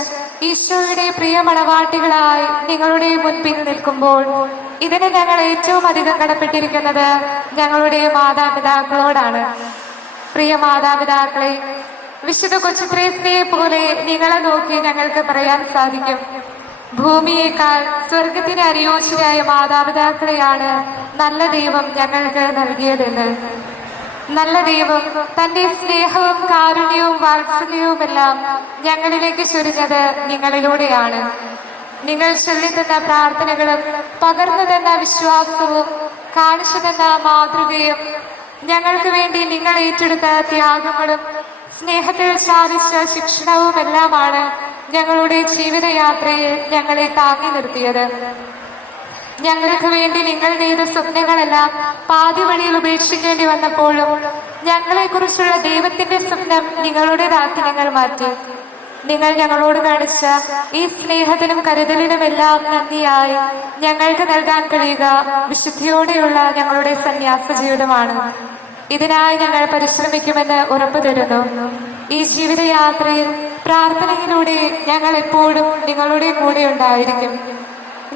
ഈശോയുടെ പ്രിയ മണവാട്ടികളായി നിങ്ങളുടെ മുൻപിൽ നിൽക്കുമ്പോൾ ഇതിന് ഞങ്ങൾ ഏറ്റവും അധികം കടപ്പെട്ടിരിക്കുന്നത് ഞങ്ങളുടെ മാതാപിതാക്കളോടാണ്. പ്രിയ മാതാപിതാക്കളെ, വിശുദ്ധ കൊച്ചുത്രേസ്യയെ പോലെ നിങ്ങളെ നോക്കി ഞങ്ങൾക്ക് പറയാൻ സാധിക്കും, ഭൂമിയേക്കാൾ സ്വർഗത്തിന് അനുയോജ്യരായ മാതാപിതാക്കളെയാണ് നല്ല ദൈവം ഞങ്ങൾക്ക് നൽകിയതെന്ന്. നല്ല ദൈവം തന്റെ സ്നേഹവും കാരുണ്യവും വാത്സല്യവുമെല്ലാം ഞങ്ങളിലേക്ക് ചൊരിഞ്ഞത് നിങ്ങളിലൂടെയാണ്. നിങ്ങൾ ചൊല്ലിത്തന്ന പ്രാർത്ഥനകളും പകർന്നു തന്ന വിശ്വാസവും കാണിച്ചു തന്ന മാതൃകയും ഞങ്ങൾക്ക് വേണ്ടി നിങ്ങൾ ഏറ്റെടുത്ത ത്യാഗങ്ങളും സ്നേഹത്തിൽ സാധിച്ച ശിക്ഷണവുമെല്ലാമാണ് ഞങ്ങളുടെ ജീവിതയാത്രയിൽ ഞങ്ങളെ താങ്ങി നിർത്തിയത്. ഞങ്ങൾക്ക് വേണ്ടി നിങ്ങൾ നെയ്ത സ്വപ്നങ്ങളെല്ലാം പാതി വഴിയിൽ ഉപേക്ഷിക്കേണ്ടി വന്നപ്പോഴും ഞങ്ങളെക്കുറിച്ചുള്ള ദൈവത്തിന്റെ സ്വപ്നം നിങ്ങളുടേതാക്കി നിങ്ങൾ മാറ്റി. നിങ്ങൾ ഞങ്ങളോട് കാണിച്ച ഈ സ്നേഹത്തിനും കരുതലിനുമെല്ലാം നന്ദിയായി ഞങ്ങൾക്ക് നൽകാൻ കഴിയുക വിശുദ്ധിയോടെയുള്ള ഞങ്ങളുടെ സന്യാസ ജീവിതമാണ്. ഇതിനായി ഞങ്ങൾ പരിശ്രമിക്കുമെന്ന് ഉറപ്പു തരുന്നു. ഈ ജീവിതയാത്രയിൽ പ്രാർത്ഥനയിലൂടെ ഞങ്ങൾ എപ്പോഴും നിങ്ങളുടെ കൂടെ ഉണ്ടായിരിക്കും.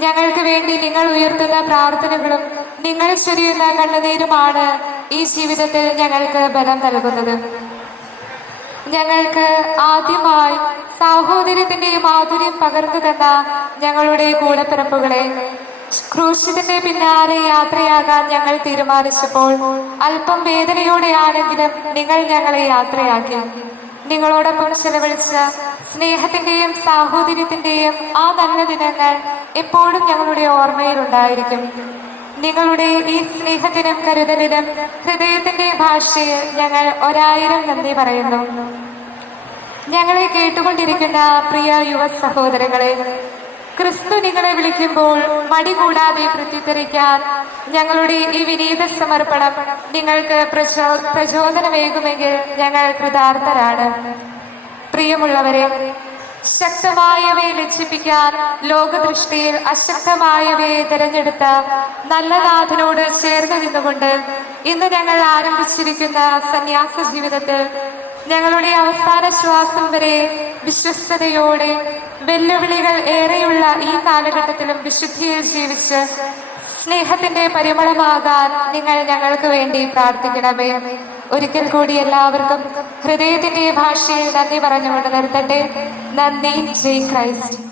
ഞങ്ങൾക്ക് വേണ്ടി നിങ്ങൾ ഉയർത്തുന്ന പ്രാർത്ഥനകളും നിങ്ങൾ ചൊരിയുന്ന കണ്ണുനീരുമാണ് ഈ ജീവിതത്തിൽ ഞങ്ങൾക്ക് ബലം നൽകുന്നത്. ഞങ്ങൾക്ക് ആദ്യമായി സാഹോദര്യത്തിന്റെ മാധുര്യം പകർന്നു തന്ന ഞങ്ങളുടെ കൂടപ്പിറപ്പുകളെ, ക്രൂശിതന്റെ പിന്നാലെ യാത്രയാകാൻ ഞങ്ങൾ തീരുമാനിച്ചപ്പോൾ അല്പം വേദനയോടെയാണെങ്കിലും നിങ്ങൾ ഞങ്ങളെ യാത്രയാക്കി. നിങ്ങളോടൊപ്പം ചെലവഴിച്ച സ്നേഹത്തിന്റെയും സാഹോദര്യത്തിന്റെയും ആ നല്ല ദിനങ്ങൾ എപ്പോഴും ഞങ്ങളുടെ ഓർമ്മയിലുണ്ടായിരിക്കും. നിങ്ങളുടെ ഈ സ്നേഹത്തിനും കരുതലിനും ഹൃദയത്തിന്റെ ഭാഷയിൽ ഞങ്ങൾ 1000 നന്ദി പറയുന്നു. ഞങ്ങളെ കേട്ടുകൊണ്ടിരിക്കുന്ന പ്രിയ യുവ സഹോദരങ്ങളെ, ക്രിസ്തു നിങ്ങളെ വിളിക്കുമ്പോൾ മടി കൂടാതെ പ്രത്യുത്തരിക്കാൻ ഞങ്ങളുടെ ഈ വിനീത സമർപ്പണം നിങ്ങൾക്ക് പ്രചോദനമേകുമെങ്കിൽ ഞങ്ങൾ കൃതാർത്ഥരാണ്. പ്രിയമുള്ളവരെ, ശക്തമായവയെ ലജ്ജിപ്പിക്കാൻ ലോകദൃഷ്ടിയിൽ അശക്തമായവയെ തിരഞ്ഞെടുത്ത നല്ല നാഥനോട് ചേർന്ന് നിന്നുകൊണ്ട് ഇന്ന് ഞങ്ങൾ ആരംഭിച്ചിരിക്കുന്ന സന്യാസ ജീവിതത്തിൽ ഞങ്ങളുടെ അവസാന ശ്വാസം വരെ വിശ്വസ്തയോടെ വെല്ലുവിളികൾ ഏറെയുള്ള ഈ കാലഘട്ടത്തിലും വിശുദ്ധിയിൽ ജീവിച്ച് സ്നേഹത്തിന്റെ പരിമളമാകാൻ നിങ്ങൾ ഞങ്ങൾക്ക് വേണ്ടി പ്രാർത്ഥിക്കണമേ. ഒരിക്കൽ കൂടി എല്ലാവർക്കും ഹൃദയത്തിന്റെ ഭാഷയിൽ നന്ദി പറഞ്ഞുകൊണ്ട് നിർത്തട്ടെ. നന്ദി. ജയ് ക്രൈസ്റ്റ്.